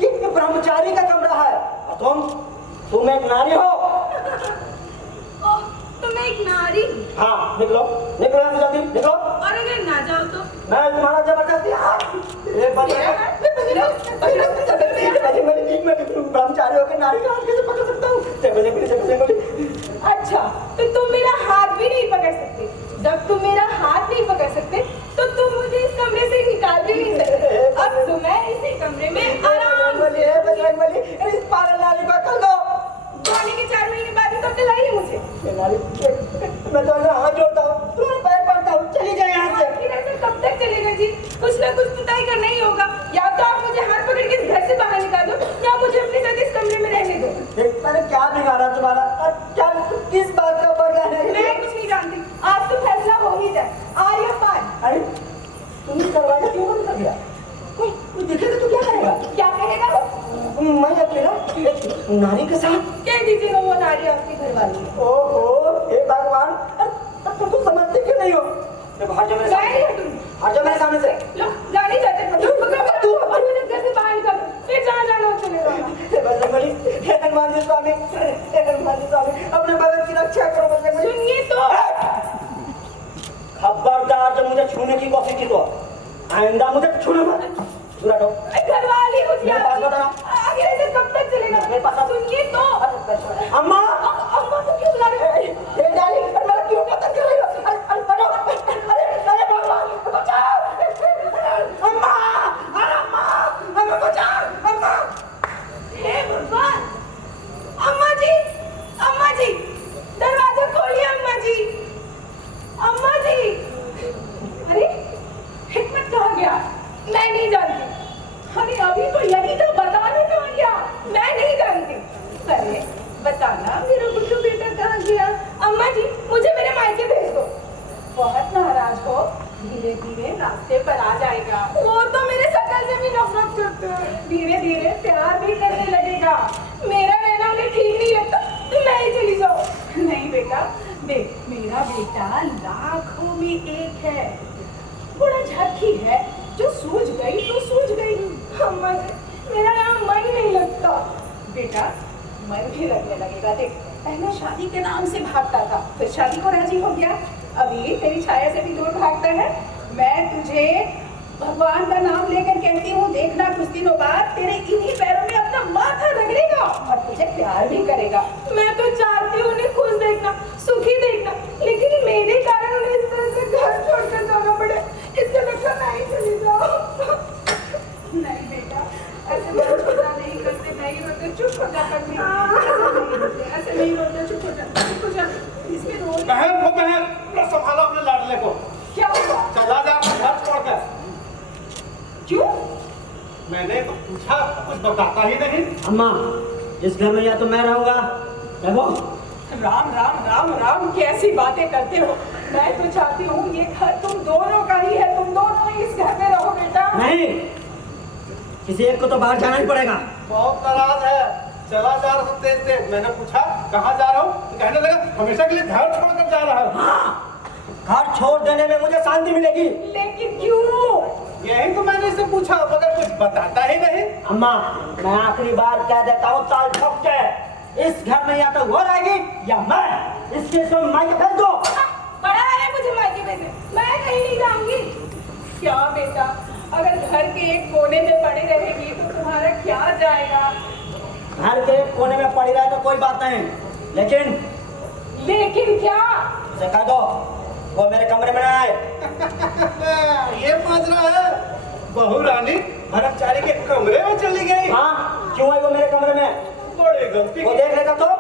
ये ब्रह्मचारी का कमरा है और तुम एक नारी हो। ओह, तो मैं एक नारी हूँ। हाँ, निकलो यहाँ से जल्दी निकलो। और अगर ना जाओ तो? मैं तुम्हारा जबरदस्ती ब्रह्मचारी होकर नारी का हाथ कैसे पकड़ सकता हूँ? अच्छा, तो तुम मेरा हाथ भी नहीं पकड़ सकते। जब तुम मेरा हाथ नहीं पकड़ सकते तो तुम मुझे इस कमरे से निकाल भी नहीं सकते। अब तो मैं इसी कमरे में आराम से इस पागल नारी को अकल दो। जाने के 4 महीने बाद ही तो अकल आई है मुझे। मैं तो हाथ जोड़ता हूँ, तुम्हारे पैर पड़ता हूँ, चली जाए यहाँ से। आखिर ऐसा कब तक चलेगा जी? कुछ ना कुछ तो तय करना ही होगा। या तो आप मुझे हाथ पकड़ के इस घर से बाहर निकाल दो या मुझे अपने साथ इस कमरे में रहने दो। मैंने क्या बिगाड़ा तुम्हारा? क्या किस बात का बदला है? मैं कुछ नहीं जानती। आज तो फैसला हो ही जाए, आर या पार। अरे तुमने दरवाजा क्यों बंद कर दिया? कोई देखेगा तो क्या करेगा? क्या कहेगा वो? मैं अकेला एक नारी के साथ? कह दीजिएगा वो नारी आपकी घरवाली है। ओहो, हे भगवान, तुम तो समझते क्यों नहीं हो? देखो हट जा मेरे मैं नहीं सामने, हटूंगी। हट जा मेरे सामने से। लो, गाड़ी जाते हैं। और मुझे घर से बाहर निकाल दो। फिर जहाँ जाना हो चले जाना। हे बजरंगबली, हे हनुमान जी स्वामी, अपने भगत की रक्षा करो बजरंगबली। सुनिए तो। खबरदार, जब मुझे छूने की कोशिश की तो आइंदा मुझे छूने मत। दूर हटो। घरवाली हूँ जी मेरे पास आपकी। बताना। आखिर ऐसे कब तक चलेगा? मेरे पास आ। सुनिए तो। अम्मा, अम्मा तो क्यों बुला रहे हो? हे डार्लिंग, मेरा क्यों कत्ल कर रही हो? हटो। अरे भगवान, बचाओ। अम्मा, अरे अम्मा, हमें बचाओ, अम्मा। हे भगवान! अम्मा जी, दरवाजा खोलिए अम्मा जी। अम्मा जी, अरे हिकमत कहाँ गया? मैं नहीं जानती। अरे अभी तो यही तो बताने कहाँ गया? मैं नहीं जानती। अरे बताना मेरा गुड्डू बेटा कहाँ गया? अम्मा जी, मुझे मेरे मायके भेज दो। बहुत नाराज हो, धीरे धीरे रास्ते पर आ जाएगा। वो तो मेरे शकल से भी नफरत करते हैं। धीरे धीरे प्यार भी करने लगेगा। मेरा रहना उन्हें ठीक नहीं लगता तो मैं ही चली जाऊँ। नहीं बेटा, देख मेरा बेटा लाखों में एक है। थोड़ा झक्की है, जो सूझ गई तो सूझ गई। अम्मा जी, मेरा यहाँ मन नहीं लगता। बेटा, मन भी लगने लगेगा। देख, पहले शादी के नाम से भागता था, फिर शादी को राजी हो गया, अभी तेरी छाया से भी दूर भागता है। मैं तुझे भगवान का नाम लेकर कहती हूँ, देखना कुछ दिनों बाद तेरे इन्हीं पैरों में अपना माथा रगड़ेगा और तुझे प्यार भी करेगा। मैं तो चाहती हूँ उन्हें खुश देखना, सुखी देखना, लेकिन मेरे कारण उन्हें इस तरह से घर छोड़कर जाना पड़े। इससे लगता नहीं चली जाओ। नहीं बेटा, ऐसे नहीं करते, नहीं रोते, चुप हो जा। ऐसे नहीं रोते, चुप हो जा, चुप हो जा। इसमें रो बहन को बहन, संभालो अपने लाडले को। क्या हुआ? चला जा अपना घर छोड़कर। क्यों? मैंने तो पूछा, कुछ बताता ही नहीं। अम्मा, इस घर में या तो मैं रहूंगा या वो। राम राम राम राम, कैसी बातें करते हो? मैं तो चाहती हूँ ये घर तुम दोनों का ही है, तुम दोनों ही इस घर में रहो बेटा। नहीं, किसी एक को तो बाहर जाना ही पड़ेगा। बहुत नाराज है, चला जा रहा तेज तेज। मैंने पूछा कहाँ जा रहा हूँ तो कहने लगा हमेशा के लिए घर छोड़कर जा रहा हूँ। हाँ, घर छोड़ देने में मुझे शांति मिलेगी। लेकिन क्यों? यही तो मैंने इससे पूछा मगर कुछ बताता ही नहीं। अम्मा, मैं आखिरी बार कह देता हूँ, ताल ठोक के इस घर में या तो वो रहेगी या मैं। इसके इसको मायके भेज दो। बड़ा है मुझे मायके भेजने, मैं कहीं नहीं जाऊंगी। क्या बेटा, अगर घर के एक कोने में पड़ी रहेगी तो तुम्हारा क्या जाएगा? घर के कोने में पड़ी रहे तो कोई बात नहीं, लेकिन क्या? उसे कह दो वो मेरे कमरे में ना आए। ये माजरा है, बहू रानी ब्रह्मचारी के कमरे में चली गई। हाँ, क्यों आई वो मेरे कमरे में? बड़ी गलती वो की। देख लेगा तो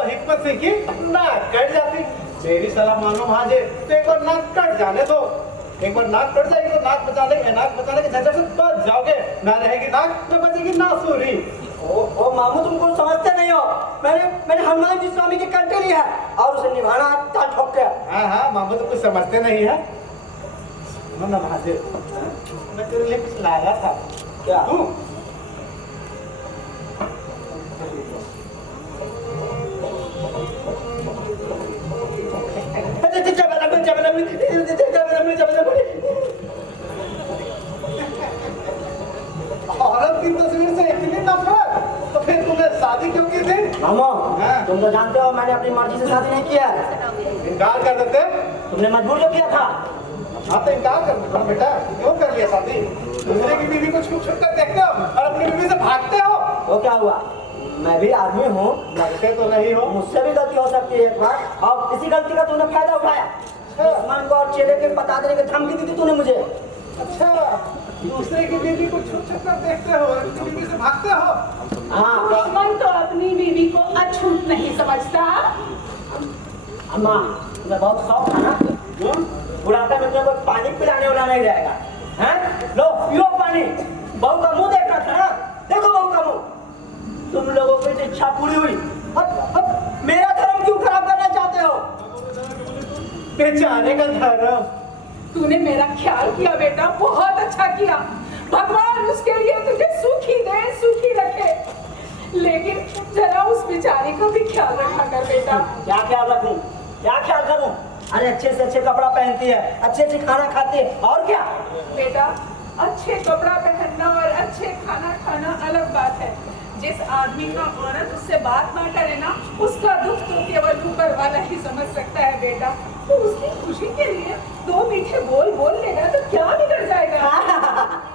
हिकमत से की नाक कट जाती। मेरी सलाह मानो भांजे, तो एक बार नाक कट जाने दो। एक बार नाक कट जाएगी तो नाक बचाने के झंझट से बच जाओगे। ना रहेगी नाक तो बचेगी नासूरी। ओ मामू, तुम कुछ समझते नहीं हो। मैंने हनुमान जी स्वामी की कंटे ली है और उसे निभाना ताल ठोक के। हाँ मामू तो कुछ समझते नहीं है। सुनो ना भांजे, मैं तेरे लिए कुछ लाया था। क्या? तू औरत की तस्वीर से इतनी नफरत, तो फिर तुमने शादी क्यों की थी? मामू, हाँ। तुम तो जानते हो मैंने अपनी मर्जी से शादी नहीं किया। इनकार कर देते। तुमने मजबूर जो किया था। हाँ तो इनकार कर देते बेटा, क्यों कर लिया शादी? दूसरे की बीवी को छुप छुप कर देखते हो और अपनी बीवी से भागते हो। तो क्या हुआ, मैं भी आदमी हूँ, लगते तो नहीं हो। मुझसे भी गलती हो सकती है एक बार, और इसी गलती का तूने फायदा उठाया। दुश्मन को और चेले के बता देने की धमकी दी थी तूने मुझे। अच्छा, दूसरे की बीवी को छुप छुप कर देखते हो और अपनी बीवी से भागते हो। हाँ दुश्मन तो अपनी बीवी को अछूत नहीं समझता। अम्मा, तुम्हें बहुत शौक था ना? बुढ़ापे में तुम्हें कोई पानी पिलाने वाला नहीं रहेगा। हैं? लो पियो पानी। बहू का मुंह देखना था ना? देखो बहू का मुंह। तुम लोगों की इच्छा पूरी हुई। अब मेरा धर्म क्यों खराब करना चाहते हो? बेचारे का धर्म। तूने मेरा ख्याल किया बेटा, बहुत अच्छा किया। भगवान उसके लिए तुझे सुखी दे, सुखी रखे। लेकिन जरा उस बेचारी का भी ख्याल रखा कर बेटा। क्या ख्याल रखूं? क्या ख्याल करूं? अरे अच्छे से अच्छे कपड़ा पहनती है, अच्छे से खाना खाती है, और क्या? बेटा, अच्छे कपड़ा पहनना और अच्छे खाना खाना अलग बात है। जिस आदमी का औरत उससे बात ना करे ना, उसका दुख तो केवल ऊपर वाला ही समझ सकता है बेटा। तो उसकी खुशी के लिए दो मीठे बोल बोल लेगा तो क्या बिगड़ जाएगा?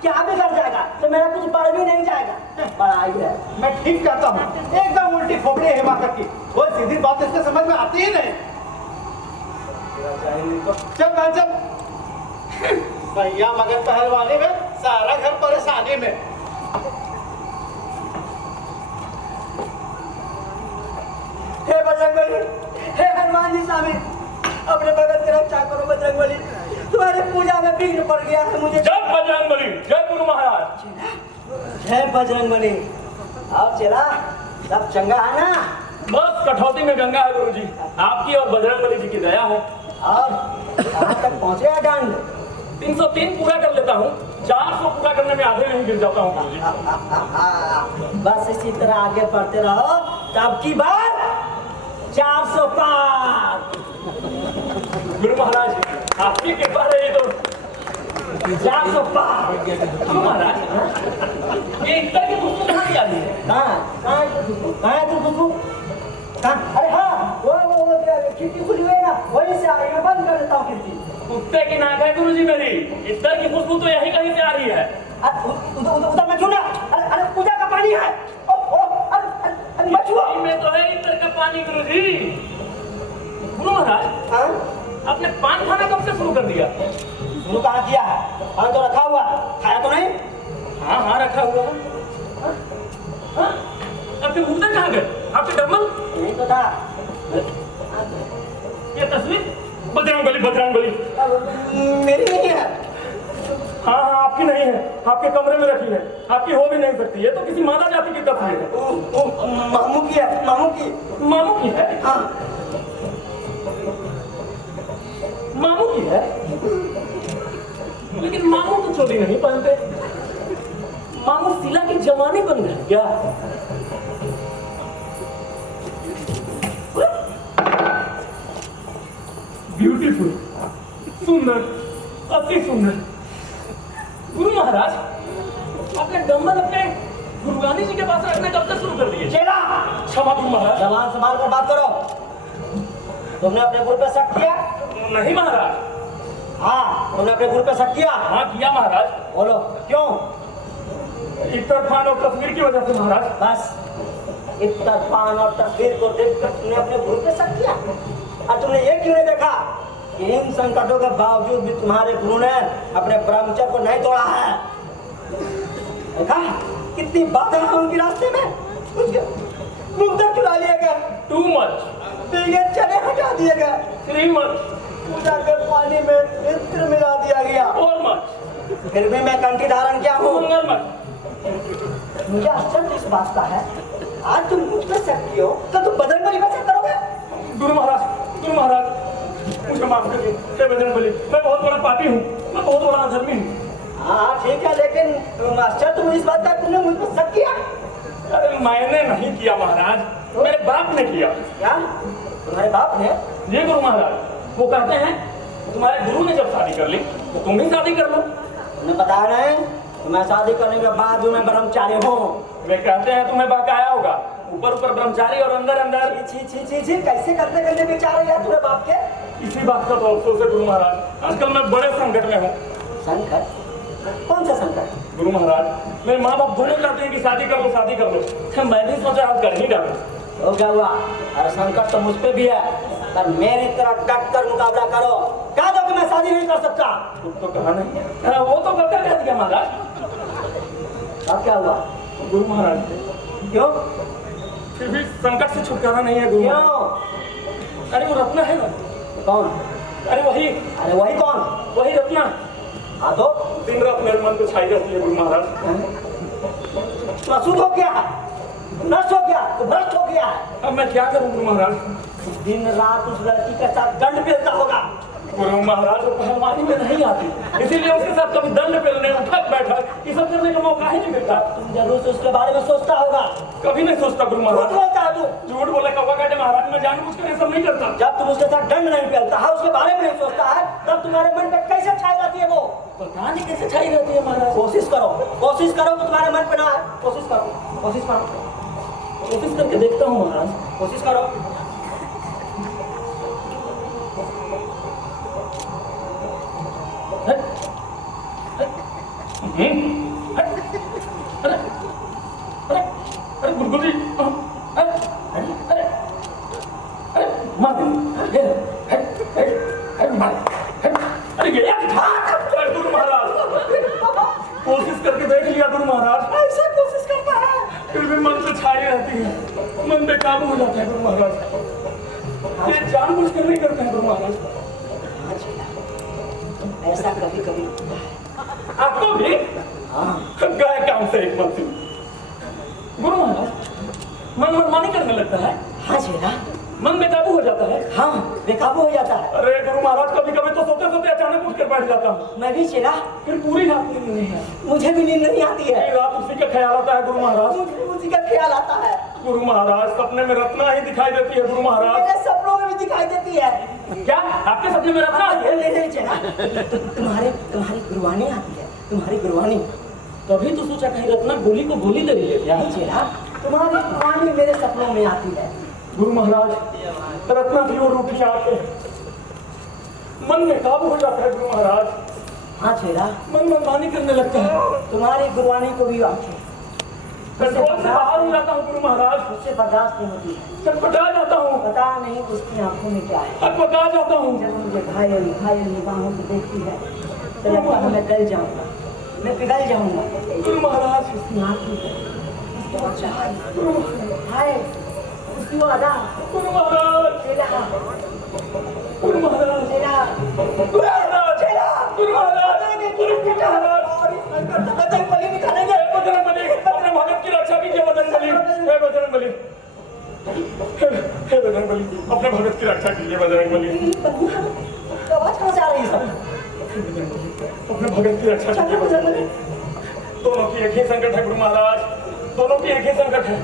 क्या बिगड़ जाएगा? तो मेरा कुछ बढ़ भी नहीं जाएगा। बड़ाई है। मैं ठीक कहता हूँ, एकदम उल्टी खोपड़ी है हिमाकत की। वो सीधी बात इसके समझ में आती ही नहीं। चल मैं चल भैया, मगर पहलवानी में सारा घर परेशानी में। हे बजरंगबली, हे हनुमान जी स्वामी, अपने भगत की रक्षा करो बजरंगबली। तुम्हारी पूजा में विघ्न पड़ गया है मुझे। जय बजरंगबली, जय गुरु महाराज। जय बजरंगबली। और चला सब चंगा है ना? बस कठौती में गंगा है गुरुजी, आपकी और बजरंगबली जी की दया है। और कहाँ तक पहुँचे हैं दंड? 303 पूरा कर लेता हूँ, 400 पूरा करने में आधे नहीं गिर जाता हूँ गुरुजी। बस इसी तरह आगे बढ़ते रहो, तब की बार 400 पार। गुरु महाराज, आपकी कृपा रही तो 400 पार। गुरु महाराज, ये इतना की खुशबू कहाँ से आ रही है? कहाँ है तू खुशबू? कहाँ? अरे हाँ, वो खिड़की खुली हुई है ना, वहीं से आ रही है। बंद कर देता हूँ खिड़की। कुत्ते की नाक है गुरुजी मेरी, इतना की खुशबू तो यहीं कहीं से आ रही है। उधर मत छूना। अरे पूजा का पानी है। अरे मत छुओ। में तो है इतर का पानी गुरुजी। गुरु महाराज, हाँ? आपने पान खाना कब से शुरू कर दिया? शुरू कहाँ किया है? पान तो रखा हुआ, खाया तो नहीं? हाँ हाँ रखा हुआ है। हाँ? आपके मुर्दे कहाँ गए? आपके डम्बल? नहीं तो था। ये तस्वीर? बजरंगबली, बजरंगबली। मेरी नहीं है। हाँ हाँ आपकी नहीं है, आपके कमरे में रखी है, आपकी हो भी नहीं सकती। ये तो किसी माता जाति की तस्वीर है। मामू की है, मामू की। मामू की है? हाँ। मामू की है? लेकिन मामू तो चोली नहीं पहनते। मामू सिला की जवानी बन गए क्या? ब्यूटीफुल, सुंदर, अति सुंदर। गुरु महाराज, आपने डंबल अपने गुरुगानी जी के पास रखने कब से शुरू कर दिए? चेला, क्षमा गुरु महाराज। जवान संभाल कर बात करो। तुमने अपने गुरु पे शक किया? नहीं महाराज। हाँ, तुमने अपने गुरु पे शक किया? हाँ किया महाराज। बोलो क्यों? इफ्तार और तस्वीर की वजह से महाराज। बस इफ्तार और तस्वीर को देखकर तुमने अपने गुरु पे शक किया? और तुमने ये क्यों नहीं देखा कि इन संकटों के बावजूद भी तुम्हारे गुरु ने अपने ब्रह्मचर्य को नहीं तोड़ा है? देखा कितनी बातें हैं उनके रास्ते में। मुद्दा चुरा लिया गया, टू मच, दिए चने हटा दिए गए, थ्री मच, पूजा के पानी में इत्र मिला दिया गया। फोर मच, फिर भी मैं कंठी धारण किया हूँ। मंगल मच। मुझे आश्चर्य इस बात का है, आज तुम मुझ पे शक किए हो तो तुम बजरंगबली कैसे करोगे? गुरु महाराज, मुझे माफ करिए। हे बजरंगबली, मैं बहुत बड़ा पापी हूँ, मैं बहुत बड़ा अधर्मी हूँ। हाँ ठीक है, लेकिन मास्टर तुम इस बात का तुमने मुझ पर शक किया? अरे मैंने नहीं किया महाराज, मेरे बाप ने किया। क्या तुम्हारे बाप ने? जी गुरु महाराज, वो कहते हैं तुम्हारे गुरु ने जब शादी कर ली तो तुम भी शादी कर लो। तुम्हें बताया नहीं तो मैं शादी करने के बाद भी मैं ब्रह्मचारी हूँ। वे कहते हैं तुम्हें बकाया होगा, ऊपर ऊपर ब्रह्मचारी और अंदर अंदर। छी छी छी छी, कैसे करते करते बेचारे यार तुम्हारे बाप के? इसी बात का तो अफसोस है गुरु महाराज, आजकल मैं बड़े संकट में हूँ। संकट? कौन सा संकट? गुरु महाराज, मेरे माँ बाप दोनों कहते हैं कि शादी कर लो। मैं भी सोचा आप कर ही डालो। हो क्या हुआ? अरे संकट तो मुझ पे भी है, पर मेरी तरह डट कर मुकाबला करो। कह दो कि मैं शादी नहीं कर सकता। तुम तो कहा नहीं। हाँ, वो तो कब कह दिया महाराज। अब क्या हुआ? गुरु महाराज, क्यों? फिर भी संकट से छुटकारा नहीं है गुरु क्यों? महाराज। अरे वो रत्ना है ना। कौन? अरे वही कौन? वही रत्ना। हाँ तो दिन रात मेरे मन को छाई रहती है गुरु महाराज। तो अशुद्ध हो गया, नष्ट हो गया, तो भ्रष्ट हो गया। अब मैं क्या करूं गुरु महाराज? दिन रात उस लड़की के साथ दंड पेलता होगा। गुरु महाराज वो पहलवानी में नहीं आती, इसीलिए उसके साथ कभी दंड पेलने, उठक बैठक ये सब करने का मौका ही नहीं मिलता। तुम जरूर से उसके बारे में सोचता होगा। कभी नहीं सोचता गुरु झूठ महाराज। बोलता है तू। झूठ बोले कौवा काटे महाराज, मैं जानबूझकर ये सब नहीं करता। जब तुम उसके साथ दंड नहीं पेलता है, उसके बारे में नहीं सोचता है, तब तुम्हारे मन पे कैसे छाई रहती है वो? पता नहीं कैसे छाई रहती है महाराज। कोशिश करो कि तुम्हारे मन पे ना आए। कोशिश करके देखता हूँ महाराज। कोशिश करो। हट, हट, हट, अरे, अरे, अरे गुरु जी, अरे, अरे, अरे, मार दे, मार दे, अरे ये अरे गुरु महाराज, कोशिश करके देख लिया गुरु महाराज। ऐसे कोशिश करता है, फिर भी मन से छाई रहती है, मन बेकाबू हो जाता है गुरु महाराज। ये जानबूझकर नहीं करते हैं गुरु महाराज। ऐसा कभी कभी आपको भी गए काम से एक मंत्री गुरु महाराज मन मनमानी करने लगता है। हाँ चेला, मन बेकाबू हो जाता है। हाँ बेकाबू हो जाता है। अरे गुरु महाराज कभी कभी तो सोते सोते अचानक उठ कर बैठ जाता हूँ। मैं भी चेला, फिर पूरी रात नींद नहीं है। मुझे भी नींद नहीं आती है। पूरी रात उसी का ख्याल आता है गुरु महाराज। मुझे उसी का ख्याल आता है। गुरु महाराज सपने में रत्ना ही दिखाई देती है गुरु महाराज। मेरे सपनों में भी दिखाई देती है। क्या आपके सपने में रत्ना आती है? नहीं चेला, तुम्हारी गुरबानी आती है, तुम्हारी गुरबानी। तभी तो सोचा कहीं रत्ना गोली को गोली दे रही है क्या? नहीं चेला, तुम्हारी गुरबानी मेरे सपनों में आती है। गुरु महाराज रत्ना भी और उठ जाते हैं, मन में काबू हो जाता है गुरु महाराज। हाँ चेला, मन मनमानी करने लगता है, तुम्हारी गुरबानी को भी आती है। कंट्रोल से बाहर हो जाता हूँ गुरु महाराज। उससे बर्दाश्त नहीं होती है। छटपटा जाता हूँ, पता नहीं उसकी आंखों में क्या है। हकबका जाता हूँ। जब मुझे घायल घायल निगाहों से देखती है तो लगता है मैं गल जाऊंगा, मैं पिघल जाऊंगा। गुरु महाराज उसकी आंखें, उसकी ऊंचाई, हाय उसकी वो अदा। गुरु महाराज चेला, गुरु महाराज चेला, गुरु महाराज चेला, गुरु महाराज गुरु महाराज और इस संकट से बजरंगबली निकालेंगे। बजरंगबली अपने भगत की रक्षा कीजिए। बजरंगबली हे बजरंगबली, हे बजरंगबली अपने भगत की रक्षा कीजिए। बजरंगबली आवाज कहाँ से आ रही है सब? अपने भगत की रक्षा कीजिए। बजरंगबली दोनों की एक ही संकट है गुरु महाराज, दोनों की एक ही संकट है।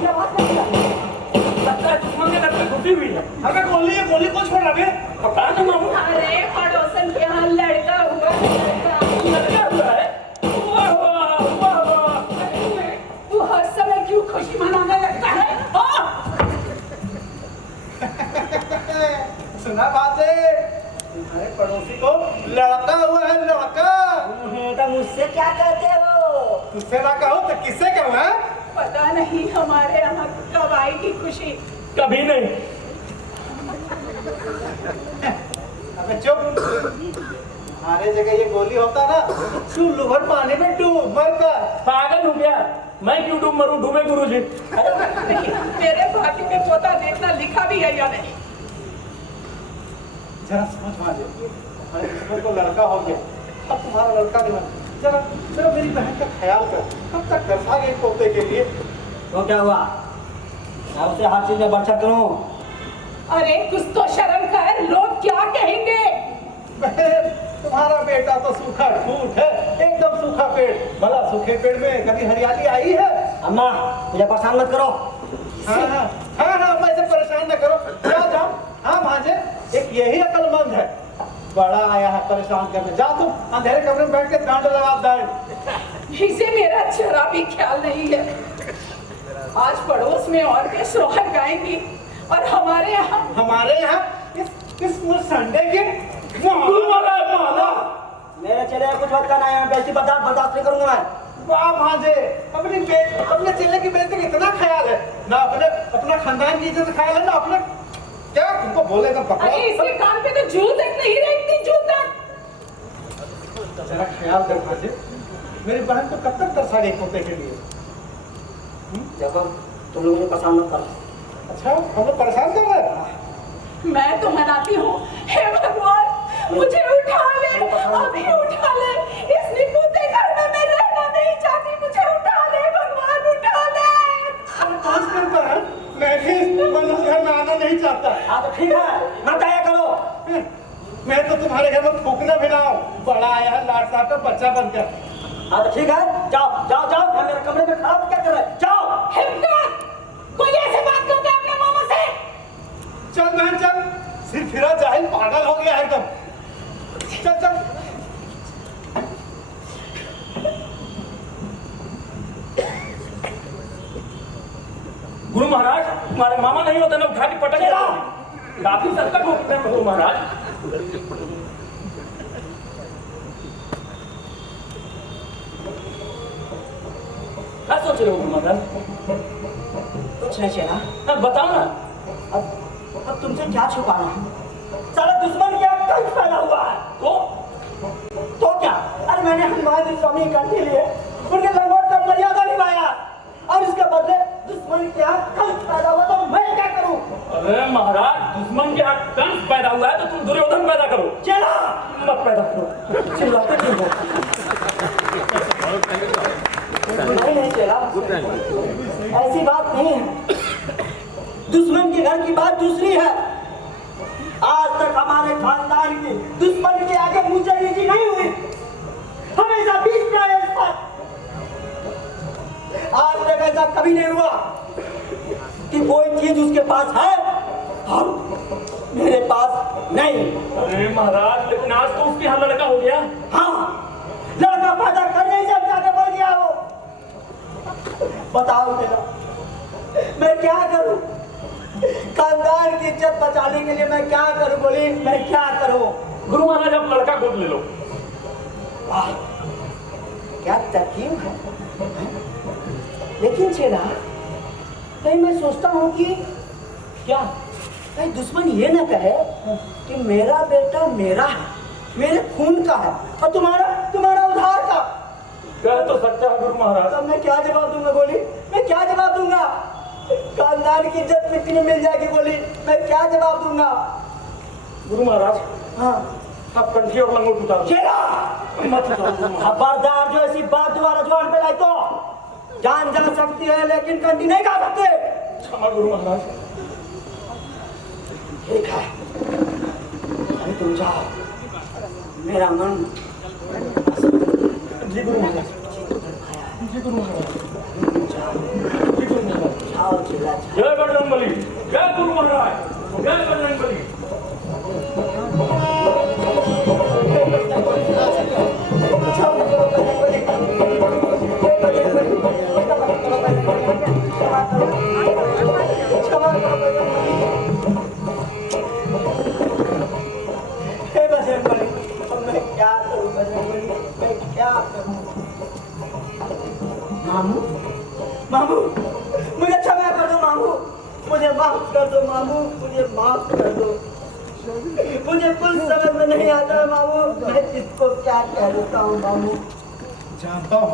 ये आवाज कहाँ से आ रही है? लगता है दुश्मन के घर पे घुसी घुसी हुई है। अबे गोली को छोड़ अबे। पता नहीं मामू अरे पड़ोसन के यहाँ लड़का हुआ लड़का हुआ है। वाह वाह वाह वाह। तू हर समय क्यों खुशी मनाने लगता है? सुना बात है, तुम्हारे पड़ोसी को लड़का हुआ है, लड़का। तो मुझसे क्या कहते हो? तुझसे ना कहो तो किससे कहूँ? है पता नहीं हमारे यहाँ कब आएगी खुशी। कभी नहीं। अबे चुप। हमारे जगह ये गोली होता ना, तू लुभर पानी में डूब मरता। पागल हो गया मैं, क्यों डूब मरूं? डूबे गुरुजी। नहीं, मेरे भाग्य में पोता देखना लिखा भी है या नहीं? जरा समझ मारे, हमारे किस्मत को लड़का हो गया, अब तुम्हारा लड़का नहीं बना। जरा जरा मेरी बहन का ख्याल कर, कब तक तरसा गई पोते के लिए। तो क्या हुआ? मैं उसे हर चीज में बढ़ करूं। अरे कुछ तो शर्म कर, लोग क्या कहेंगे? बहन, तुम्हारा बेटा तो सूखा ठूठ है, एकदम सूखा पेड़। भला सूखे पेड़ में कभी हरियाली आई है? अम्मा मुझे परेशान मत करो। हाँ, मैं इसे परेशान न करो। क्या जाओ? हाँ भांजे, एक यही अक्लमंद है, बड़ा आया है परेशान करने। जा तुम अंधेरे कमरे में बैठ के डांड लगा दाएं। इसे मेरा जरा भी ख्याल नहीं है। आज पड़ोस में औरतें सोहर गाएंगी और हमारे यहाँ इस संडे के माला। मेरे चले कुछ वक्त का नहीं है, बेइज्जती बर्दाश्त नहीं करूंगा मैं। वाह भांजे, अपने चेले की बेइज्जती का इतना ख्याल है ना, अपना खानदान की इज्जत ख्याल है ना अपने। क्या तुमको बोले तो पकड़ो। अरे इसके कान पे तो जू तक नहीं रहती, जू तक। जरा ख्याल कर भांजे, मेरी बहन को कब तक तरसा गई पोते के लिए? देखो तुम लोग मुझे परेशान मत करो। अच्छा, हम लोग परेशान कर रहे हैं। मैं तो मनाती हूँ, हे भगवान मुझे उठा ले, अभी उठा ले। इस निपुते घर में मैं रहना नहीं चाहती, मुझे उठा ले भगवान, उठा ले। पास करता है, मैं भी मनुष्य घर में आना नहीं चाहता। हाँ तो ठीक है, मत आया करो। मैं तो तुम्हारे घर में थूकना भी ना हूँ, बड़ा आया है लाट साहब का बच्चा बनकर। हाँ तो ठीक है, जाओ जाओ जाओ, मैं मेरे कमरे में खराब क्या कर रहे? जाओ। हिम्मत, कोई ऐसे बात करता है अपने मामा से? चल बहन चल, सिर फिरा जाहिल पागल हो गया है एकदम। चल चल। गुरु महाराज, तुम्हारे मामा नहीं होता ना उठा के पटक देता। काफी संकट होते हैं गुरु महाराज। क्या सोच रहे हो गुरु महाराज? कुछ नहीं चला। हाँ, बताओ ना। अब तुमसे क्या छुपाना है? साला दुश्मन क्या कहीं पैदा हुआ है? तो क्या? अरे मैंने हनुमान स्वामी कंठी लिए, उनके लंगोट का मर्यादा निभाया, और इसके बदले दुश्मन क्या कहीं पैदा हुआ तो मैं क्या करूं? अरे महाराज, दुश्मन के यहाँ कंस पैदा हुआ है तो तुम दुर्योधन पैदा करो। चला मत पैदा करो। चिल्लाते क्यों हो? नहीं चला, ऐसी बात नहीं है। दुश्मन के घर की बात दूसरी है। आज तक हमारे खानदान की दुश्मन के आगे मुझे नीची नहीं हुई, हमेशा बीच में आए इस पर। आज तक ऐसा कभी नहीं हुआ कि कोई चीज उसके पास है और मेरे पास नहीं। अरे महाराज, लेकिन आज तो उसके यहाँ लड़का हो गया। हाँ, लड़का पैदा करने से जाकर बढ़ गया वो। बताओ बेटा, मैं क्या करूं? खानदान की इज्जत बचाने के लिए मैं क्या करूं? बोली मैं क्या करूं? गुरु महाराज, आप लड़का गोद ले लो। वाह, क्या तरकीब है। लेकिन चेला, कहीं मैं सोचता हूँ कि क्या कहीं दुश्मन ये ना कहे कि मेरा बेटा मेरा है, मेरे खून का है, और तुम्हारा उधार का। कह तो सकता है गुरु महाराज। तब मैं क्या जवाब दूंगा? बोली मैं क्या जवाब दूंगा? खानदान की इज्जत मिट्टी में मिल जाएगी। बोली मैं क्या जवाब दूंगा? गुरु महाराज, हाँ, आप कंठी और लंगोट उतार दो। चेला मत उतारो गुरु महाराज। खबरदार, जो ऐसी बात दोबारा जुबान पे लाई तो जान जा सकती है, लेकिन कंठी नहीं खा सकते। क्षमा गुरु महाराज। ठीक है, अभी तुम जाओ, मेरा मन जी गुरु महाराज। जी गुरु महाराज। जी गुरु महाराज। जाओ चेला, जय बजरंगबली। जय गुरु महाराज। जय बजरंगबली। हे बजरंगबली, अब मैं क्या करूं बजरंगबली, मैं क्या करूं? मामू, मामू, मुझे क्षमा कर दो मामू, मुझे माफ कर दो मामू, मुझे माफ कर दो। मुझे कुछ समझ में नहीं आता मामू, मैं इसको क्या कह देता हूँ मामू। जानता हूँ,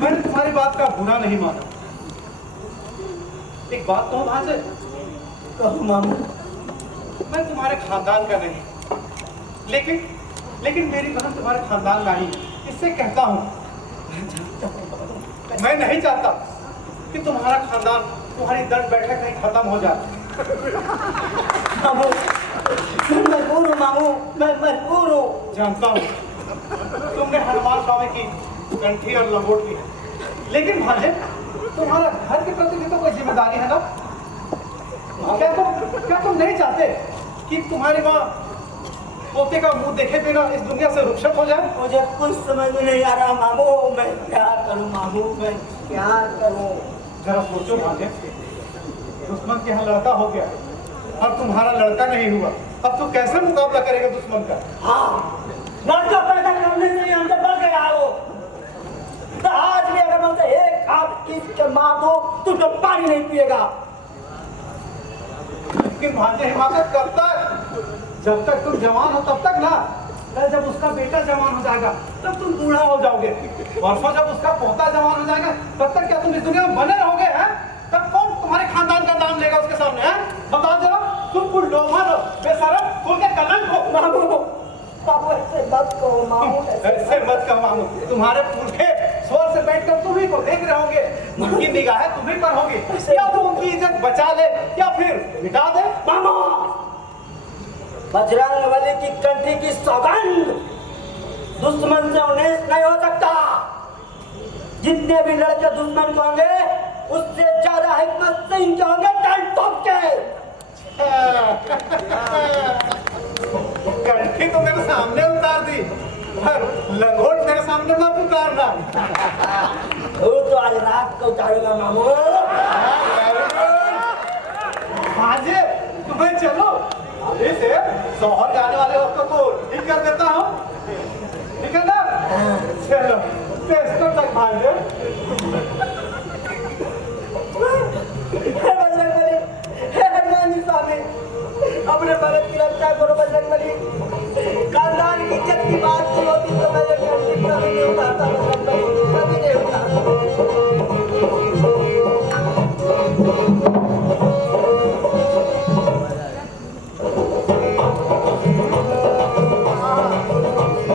मैंने तुम्हारी बात का बुरा नहीं माना। एक बात कहूँ वहां से, कहो मामू। मैं तुम्हारे खानदान का नहीं, लेकिन मेरी बहन तुम्हारे खानदान का ही है। इससे कहता हूँ, मैं नहीं चाहता कि तुम्हारा खानदान, तुम्हारी दंड बैठक कहीं खत्म हो जाए। मामू, मैं मजबूर हूँ मामू, मैं मजबूर हूँ। जानता हूँ तुमने हनुमान स्वामी की कंठी और लंगोट ली है, लेकिन भांजे तुम्हारा घर के प्रति भी तो कोई जिम्मेदारी है ना। क्या तुम नहीं चाहते कि तुम्हारी माँ पोते का मुंह देखे बिना इस दुनिया से रुखसत हो जाए? मुझे कुछ समझ में नहीं आ रहा मामू, मैं क्या करूँ मामू, मैं क्या करूँ? जरा सोचो भांजे, दुश्मन के यहाँ लड़का हो गया और तुम्हारा लड़का नहीं हुआ, अब तू कैसे मुकाबला करेगा दुश्मन का? हाँ, लड़का पैदा करने से ही हमसे बढ़ गया वो। तो आज भी अगर मैं उसे एक हाथ खींच के मार दो तो उसको पानी नहीं पिएगा। लेकिन भांजे हिमाकत कब तक? जब तक तुम जवान हो तब तक ना। कल जब उसका बेटा जवान हो जाएगा तब तुम बूढ़ा हो जाओगे। परसों जब उसका पोता जवान हो जाएगा तब तक क्या तुम इस दुनिया में बने रहोगे? हैं? तब कौन तुम्हारे खानदान का नाम लेगा उसके सामने? हैं? बताओ जरा, तुम बुलडोजर हो, बेशरम, खुद के कलंक हो। मामू, पापा ऐसे मत कहो मामू, ऐसे मत कहो मामू। तुम्हारे पुरखे स्वर से बैठकर तुम्ही को देख रहे होंगे, उनकी निगाहें तुम्ही पर होगी। या तो उनकी इज्जत बचा ले या फिर मिटा दे। मामू, बजरंगबली की कंठी की सौगंध, दुश्मन से उन्नीस नहीं हो सकता। जितने भी लड़के दुश्मन को होंगे उससे ज्यादा हिम्मत से इनके होंगे टाइम टॉप के। कंठी तो मेरे सामने उतार दी, पर लंगोट मेरे सामने मत उतारना। वो तो आज रात को उतारूंगा मामू। भांजे, तुम्हें चलो, अभी से शोहर जाने वाले वक्त को ठीक कर देता हूँ, ठीक है ना? चलो, टेस्ट तक भांजे। हे बजरंगबली, हे हनुमान स्वामी, अपने भरत की रक्षा करो बजरंगबली। खानदान की इज्जत की बात की होती तो मैं ये कंठी कभी नहीं उतारता बजरंगबली, कभी नहीं उतारता।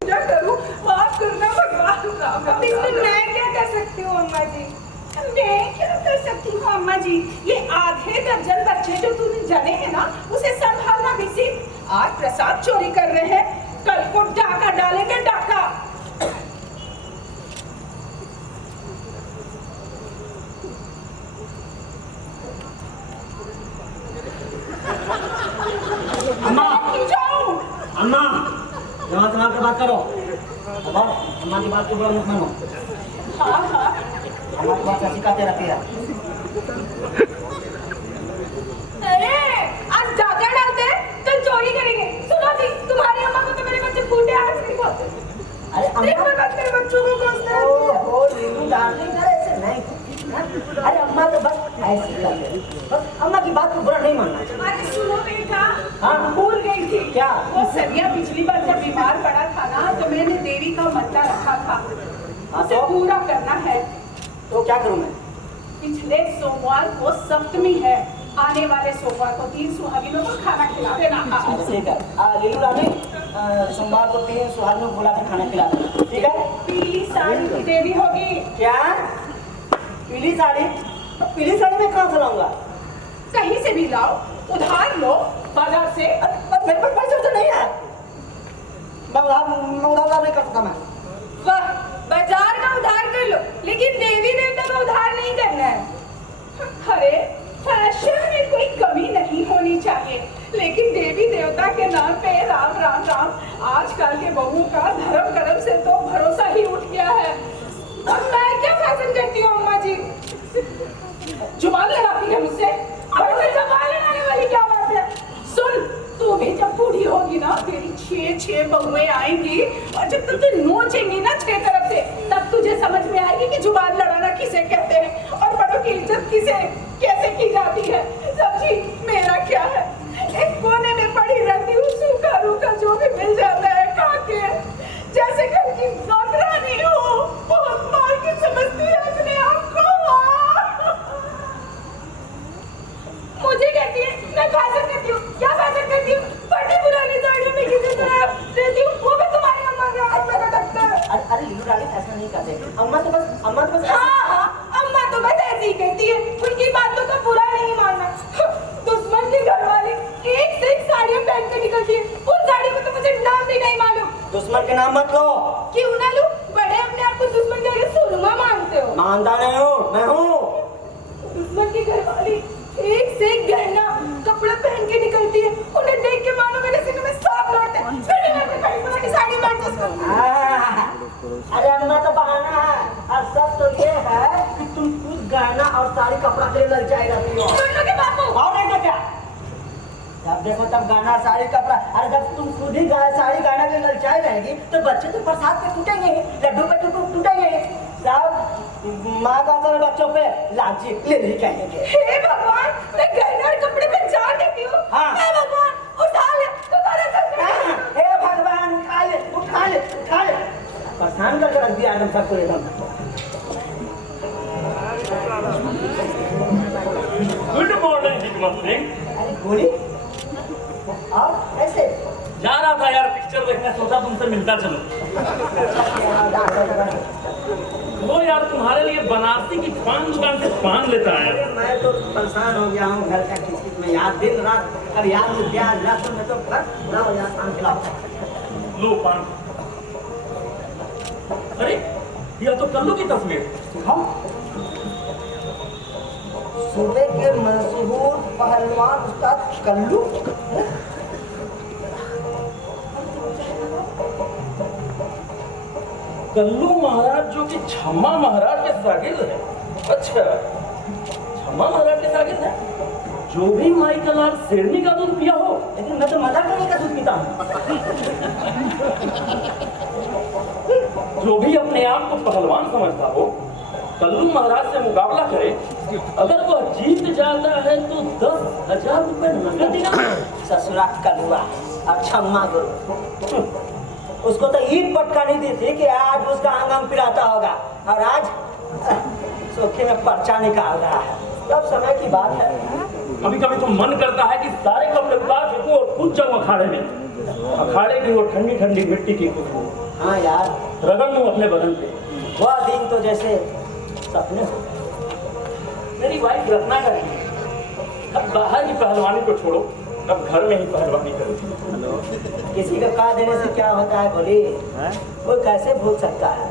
क्या करूं? माफ करना भगवान का। लेकिन मैं क्या कर सकती हूँ अम्मा जी? मैं क्या कर सकती हूँ अम्मा जी? ये आधे दर्जन बच्चे जो तूने जने हैं ना, उसे संभालना भी सीख। आज प्रसाद चोरी कर रहे हैं, कल को डाका डालेंगे, डाका। अम्मा, की जाऊं? अम्मा, जमा जमा कर बात करो। अब अम्मा की बात को बड़ा मत मानो। हाँ हाँ, अम्मा की बात कैसी कहते रहती है? अरे आज डाका डालते हैं तो चोरी करेंगे। सुनो जी, तुम्हारी अम्मा को तो मेरे बच्चे फूटे आज नहीं बोलते। अरे देखो अम्मा, मेरे बच्चों को कोसते हैं। ओहो, नीलू डार्लिंग करे ऐसे नहीं। अरे अम्मा तो बस ऐसी करते हैं। बस अम्मा की बात को बुरा नहीं मानना चाहिए। अरे सुनो बेटा, हाँ? भूल गई थी क्या? वो सरिया पिछली बार जब बीमार पड़ा था ना, तो मैंने देवी का मंत्र रखा था, उसे तो? पूरा करना है। तो क्या करूं मैं? पिछले सोमवार को सप्तमी है, आने वाले सोमवार को 3 सुहागिनों को खाना खिला देना। ठीक है, नीलू डार्लिंग, सोमवार को 3 सुहागिनों को बुला कर खाना खिला देना, ठीक है? पीली साड़ी की देवी होगी। क्या? पीली साड़ी? पीली साड़ी में कहाँ से लाऊंगा? कहीं से भी लाओ, उधार लो बाजार से। मेरे पास पैसे तो नहीं है। मैं उधार नहीं कर सकता मैं। वाह, बाजार का उधार कर लो, लेकिन देवी देवता का उधार नहीं करना है। अरे फैशन में कोई कमी नहीं होनी चाहिए। लेकिन देवी देवता के नाम पे राम राम राम आजकल के बहुओं का धर्म कर्म से तो भरोसा ही उठ गया है। अब मैं क्या फैशन करती हूँ अम्मा जी? जुबान लड़ाती है मुझसे? बड़े जुबान लड़ाने वाली क्या बात है? सुन, तू भी जब बूढ़ी होगी ना, तेरी 6 बहुएं आएंगी और जब तक तू नोचेंगी ना 6 तरफ से, तब तुझे समझ में आएगी कि जुबान लड़ाना किसे कहते हैं और बड़ों की इज्जत किसे कैसे की जाती है। समझी? मेरा क्या है, एक कोने में पड़ी रहती हूँ, सूखा रूखा जो भी मिल जाता है खा के, जैसे घर की नौकरानी हूँ। बहुत मालकिन समझती है अपने आप को। मुझे कहती है मैं फैशन करती हूँ, क्या फैशन करती हूँ? फटी पुरानी साड़ियों में किसी तरह रहती हूँ, वो भी तुम्हारी अम्मा के हाथ में लगता है। अरे लीलू डाली ऐसा नहीं करते, अम्मा तो बस हाँ, अम्मा तो बस ऐसे ही कहती है, उनकी बातों का बुरा नहीं मानना। दुश्मन की घरवाली एक से एक साड़ियाँ पहन के निकलती है, उन साड़ियों को तो मुझे नाम भी नहीं मालूम। दुश्मन के नाम मत लो। क्यों ना लूं? बड़े अपने आप को दुश्मन के आगे सुरमा मानते हो। मानता नहीं हूँ, मैं हूँ। दुश्मन की घरवाली एक से एक गहना कपड़ा पहन के निकलती है, उन्हें देख के मानो मेरे सीने में सांप लौटता है। फिर भी मैं अपनी बड़ी पुरानी साड़ी में एडजस्ट करूँ। अरे अम्मा तो बहाना है, और सब तो ये है कि तुम खुद गहना और साड़ी कपड़ा के लग जाए रहती हो। सुन लो के बापू। और नहीं तो क्या? जब देखो तब गहना साड़ी कपड़ा। अरे जब तुम खुद ही साड़ी गहना के ललचाई रहेगी तो बच्चे तो प्रसाद पे टूटेंगे, लड्डू पे टूटेंगे, सब माँ का तरह बच्चों पे लालची ले कहेंगे। हे भगवान, मैं गहना और कपड़े पे जान देती हूँ। हाँ। हे भगवान, उठा ले, तुम्हारा सच। हे भगवान, उठा ले, परेशान करके रख दिया एकदम सबको एकदम। गुड मॉर्निंग हिकमत सिंह। अरे गोली और ऐसे जा रहा था यार पिक्चर देखने, सोचा तुमसे मिलता चलो। वो यार तुम्हारे लिए बनारसी की पान दुकान से पान लेता है। मैं तो परेशान हो गया हूँ घर का किसी में यार, दिन रात अब यार में प्याज लहसुन में तो बड़ा हो जाता पान खिलाओ। लो पान। अरे यह तो कल्लू की तस्वीर। हम सुबह के मशहूर पहलवान उस्ताद कल्लू। कल्लू महाराज जो कि छम्मा महाराज के शागिर्द है। अच्छा, छम्मा महाराज के शागिर्द है, जो भी माई का लाल शेरनी का दूध पिया हो। लेकिन मैं तो मजा करने का दूध पीता हूँ। जो भी अपने आप को पहलवान समझता हो, कल्लू महाराज से मुकाबला करे। अगर वह जीत जाता है तो 10,000 रुपए नकद देना। ससुरा कलुआ और छम्मा गुरु, उसको तो ईद पटका नहीं दी थी कि आज उसका आंगन पिराता होगा, और आज सोखे में पर्चा निकाल रहा है। तब समय की बात है। कभी कभी तो मन करता है कि सारे कपड़े उतार फेंकूं और कूद जाऊं अखाड़े में। अखाड़े की वो ठंडी ठंडी मिट्टी की खुशबू हाँ यार, रगड़ लूं अपने बदन पे। वह दिन तो जैसे सपने हो गए। मेरी वाइफ रत्ना का है। अब बाहर की पहलवानी को छोड़ो, अब घर में ही पहलवानी करो। किसी को कह देने से क्या होता है बोली, वो कैसे भूल सकता है।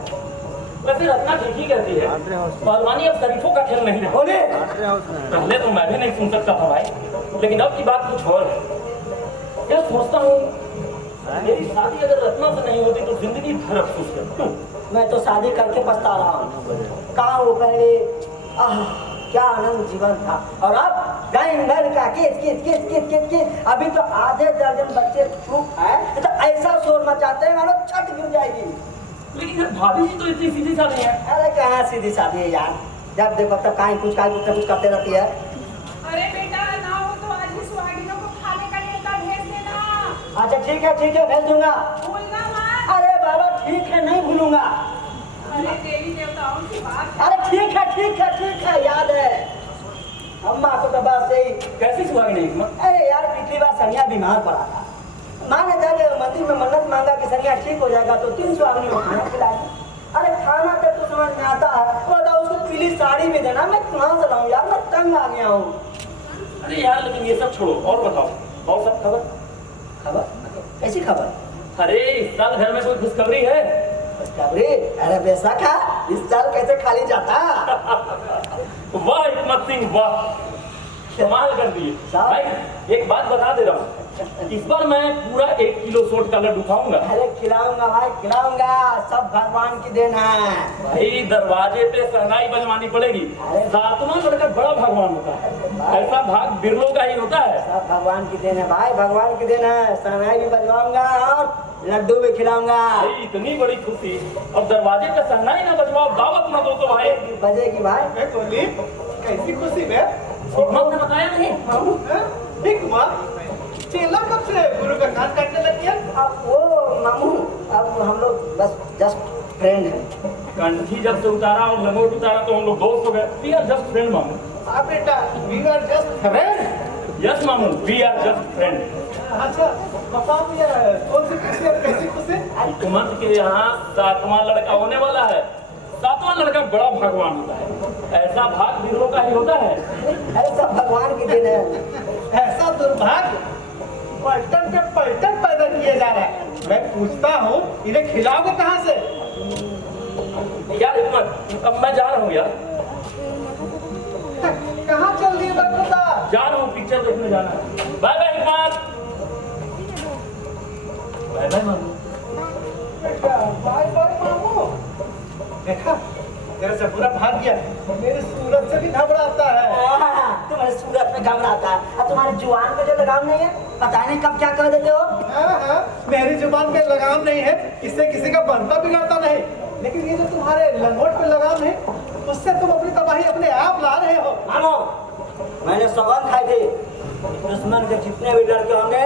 वैसे रत्ना ठीक ही कहती है, पहलवानी अब शरीफों का खेल नहीं है। बोले पहले तो मैं भी नहीं सुन सकता था भाई, लेकिन अब की बात कुछ और है। क्या सोचता हूँ, मेरी शादी अगर रत्ना से नहीं होती तो जिंदगी भर अफसोस करता। मैं तो शादी करके पछता रहा हूँ। कहाँ वो पहले क्या आनंद जीवन था, और अब गाय घर का किस। अभी तो आधे दर्जन बच्चे चुप है तो ऐसा शोर मचाते हैं मानो छत गिर जाएगी। लेकिन भाभी जी तो इतनी सीधी साधी है। अरे कहाँ सीधी साधी है यार, जब देखो तब कहीं कुछ करते रहती है। अरे बेटा, ना हो तो आज ही सुहागिनों को खाने का न्योता भेज देना। अच्छा ठीक है भेज दूंगा। भूलना मत। अरे बाबा ठीक है, नहीं भूलूंगा। अरे देवी देवताओं की बात। अरे ठीक है याद है। अम्मा को तो बस यही। कैसी सुहागिन है हिकमत? अरे यार पिछली बार सनिया बीमार पड़ा था, माँ ने जाके मंदिर में मन्नत मांगा कि सनिया ठीक हो जाएगा तो 300 आदमी को खाना खिलाया। अरे खाना तक तो समझ में आता है, बताओ उसको पीली साड़ी भी देना, मैं कहाँ से लाऊं यार, मैं तंग आ गया हूँ। अरे यार लेकिन ये सब छोड़ो और बताओ, और सब खबर? कैसी खबर? अरे इस साल घर में कोई खुशखबरी है? खुशखबरी? अरे बेशक, इस साल कैसे खाली जाता। वाह हिकमत सिंह वाह, कमाल कर दिए भाई। एक बात बता दे रहा हूँ, इस बार मैं पूरा 1 किलो सोट का लड्डू खाऊंगा। अरे खिलाऊंगा भाई खिलाऊंगा, सब भगवान की देन है। भाई दरवाजे पे शहनाई बजवानी पड़ेगी। सातवां लड़का बड़ा भगवान होता है, ऐसा भाग बिरलों का ही होता है। सब भगवान की देन है भाई, भगवान की देन है। शहनाई भी बजवाऊंगा और लड्डू भी खिलाऊंगा। भाई इतनी बड़ी खुशी, अब दरवाजे पे शहनाई ना बजवाओ, दावत ना दो तो भाई। बजेगी भाई। ए टोली, कैसी खुशी में? हिकमत ने बताया नहीं। ठीक हुआ। चेला कब से गुरु का कान काटने लग गया? अब वो मामू, अब हम लोग बस जस्ट फ्रेंड हैं। कंठी जब से उतारा और लंगोट उतारा तो हम लोग दोस्त हो गए। वी आर जस्ट फ्रेंड मामू। हाँ बेटा, we are just friend. Yes मामू, वी आर जस्ट फ्रेंड। अच्छा बताओ ये कौन सी खुशी है, कैसी खुशी? हिकमत के यहाँ 7वां लड़का होने वाला है। 7वां लड़का बड़ा भगवान होता है, ऐसा भाग बिरलों का ही होता है। अरे सब भगवान की देन है। ऐसा दुर्भाग्य पलटन पे पलटन पैदा किया जा रहा है। मैं पूछता हूँ इन्हें खिलाओगे कहाँ से? यार हिकमत, अब मैं जा रहा हूँ यार। कहाँ चल दिए बदबूदा? जा रहा हूँ, पिक्चर देखने जाना है। बाय बाय हिकमत। बाय बाय मामू। बेटा बाय बाय मामू। देखा तेरे से पूरा भाग गया, मेरी सूरत से भी घबराता है। तुम्हारे सूरत में घबराता है और तुम्हारे जुबान पे जो लगाम नहीं है, पता नहीं कब क्या कह देते हो। हाँ, मेरी जुबान पे लगाम नहीं है, इससे किसी का बनता बिगड़ता नहीं। लेकिन ये जो तुम्हारे लंगोट पे लगाम है, उससे तुम अपनी तबाही अपने आप ला रहे हो। मानो, मैंने सौगंध खाई थी, दुश्मन के जितने भी लड़के होंगे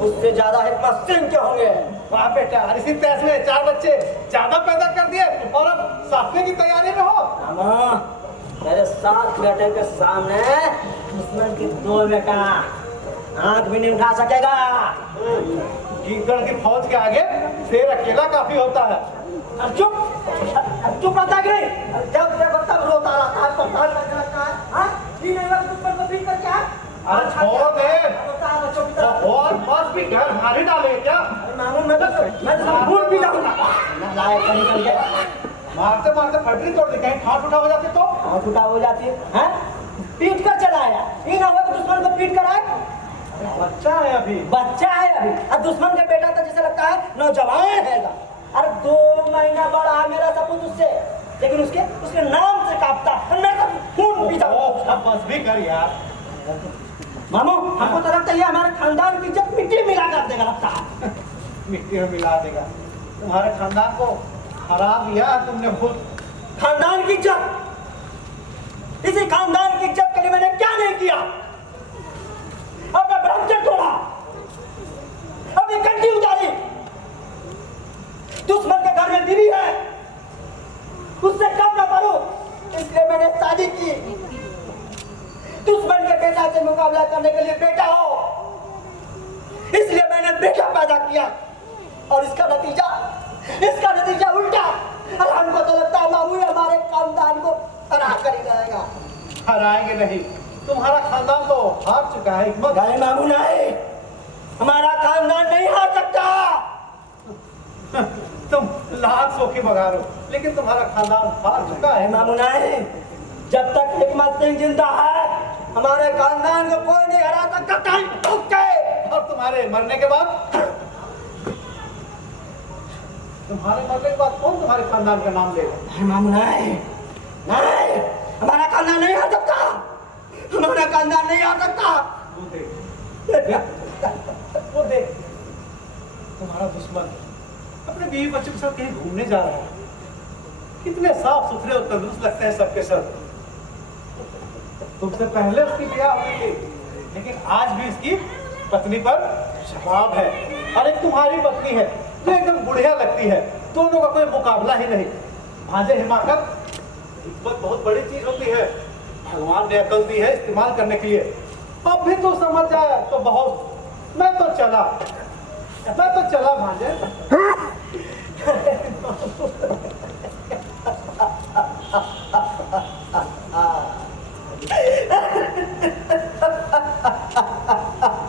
उससे ज्यादा हिकमत सिंह के होंगे। वाह बेटा, और इसी तैस में 4 बच्चे ज्यादा पैदा कर दिए और अब साफे की तैयारी में हो। मामा, मेरे 7 बेटे के सामने दुश्मन की 2 बेटा आंख भी नहीं उठा सकेगा। कीकड़ की फौज के आगे शेर अकेला काफी होता है। अब चुप रहता कि नहीं? जब देखो तब रोता रहता है, परेशान रहता है। हाँ? ये नहीं बात दुश्मन को पीट कर क्या? अरे छोड़ दे, रोता है, चुप रहता है। और बस भी घर भारी डालेंगे क्या? मामू, मैं तो फूल पी जाऊंगा। नालायक कहीं करके मारते मारते फटरी तोड़ दी, कहीं ठाट उठा हो जाती तो? हाथ उठा हो जाती है। हैं? पीट कर चलाया, ये ना हो कि दुश्मन को पीट कर आए। बच्चा है अभी। बच्चा है अभी, और दुश्मन का बेटा तो जैसे लगता है नौजवान है। अरे 2 महीना बड़ा है मेरा सपूत उससे, लेकिन उसके नाम से कांपता है। मैं तो खून पीता हूँ। अब बस भी कर यार। मामू, हमको तो लगता है ये हमारे खानदान की इज्जत मिट्टी में मिला कर देगा, लगता है। मिट्टी में मिला देगा। तुम्हारे खानदान को हरा दिया तुमने खुद। खानदान की इज्जत, इसी खानदान की इज्जत के लिए मैंने क्या नहीं किया। अब मैं ब्रह्मचर्य तोड़ा, अभी कंठी उतारी, दुश्मन के घर में बीवी है, उससे कम न पड़ूं, इसलिए मैंने शादी की। दुश्मन के बेटा से मुकाबला करने के लिए बेटा हो, इसलिए मैंने बेटा पैदा किया। और इसका नतीजा उल्टा। और हमको तो लगता है मामू हमारे खानदान को हरा कर ही रहेगा। हराएंगे नहीं, तुम्हारा खानदान तो हार चुका है हिकमत। नहीं मामू नहीं, हमारा खानदान नहीं हार सकता। तुम लाख सोखी बघारो, लेकिन तुम्हारा खानदान हार चुका है। नहीं मामू नहीं, जब तक हिकमत सिंह जिंदा है हमारे खानदान को कोई नहीं हरा सकता। और तुम्हारे मरने के बाद कौन तुम्हारे खानदान का नाम लेगा? नहीं मामू नहीं, हमारा खानदान नहीं हार सकता, हमारा खानदान नहीं हार सकता। वो देख, तुम्हारा दुश्मन अपने बीवी बच्चों के साथ कहीं घूमने जा रहा है। कितने साफ सुथरे और तंदुरुस्त लगते हैं सबके सब। तुमसे पहले उसकी ब्याह हुई थी, लेकिन आज भी इसकी पत्नी पर शबाब है। और एक तुम्हारी पत्नी है जो एकदम बुढ़िया लगती है। दोनों का कोई मुकाबला ही नहीं। भांजे हिमाकत, हिम्मत बहुत बड़ी चीज होती है। भगवान ने अकल दी है इस्तेमाल करने के लिए। अब भी तो समझ जाए तो बहुत। मैं तो चला भांजे।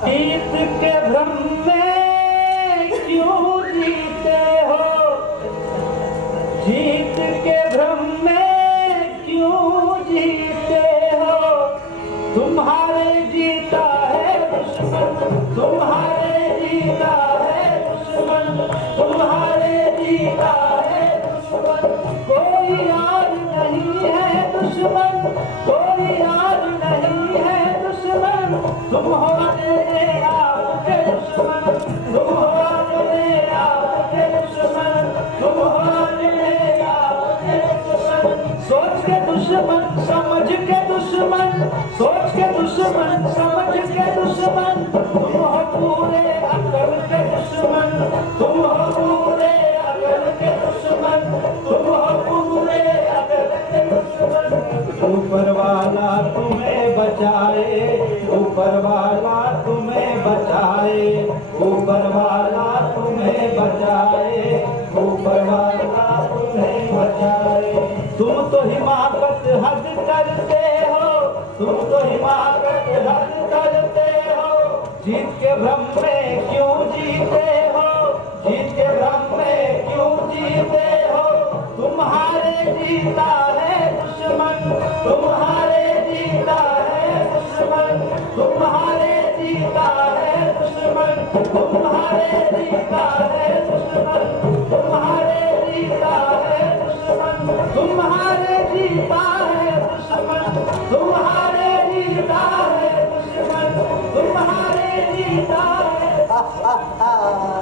जीत के भ्रम में क्यों जीते हो, जीत के भ्रम में क्यों जीते हो। तुम्हारे जीता है दुश्मन, तुम्हारे वाला तुम्हें बचाए, ऊपर वाला तुम्हें बचाए। तुम तो हिमाकत हद करते हो, तुम तो हिमाकत हद करते हो, जीत के भ्रम में क्यों जीते हो, जीत के भ्रम में क्यों जीते हो। तुम्हारे जीता है दुश्मन, तुम्हारे जीता है दुश्मन, तुम्हारे जीता है दुश्मन, तुम्हारे जीता है दुश्मन, तुम्हारे जीता है दुश्मन, तुम्हारे जीता है दुश्मन, तुम्हारे जीता है दुश्मन, तुम्हारे जीता है।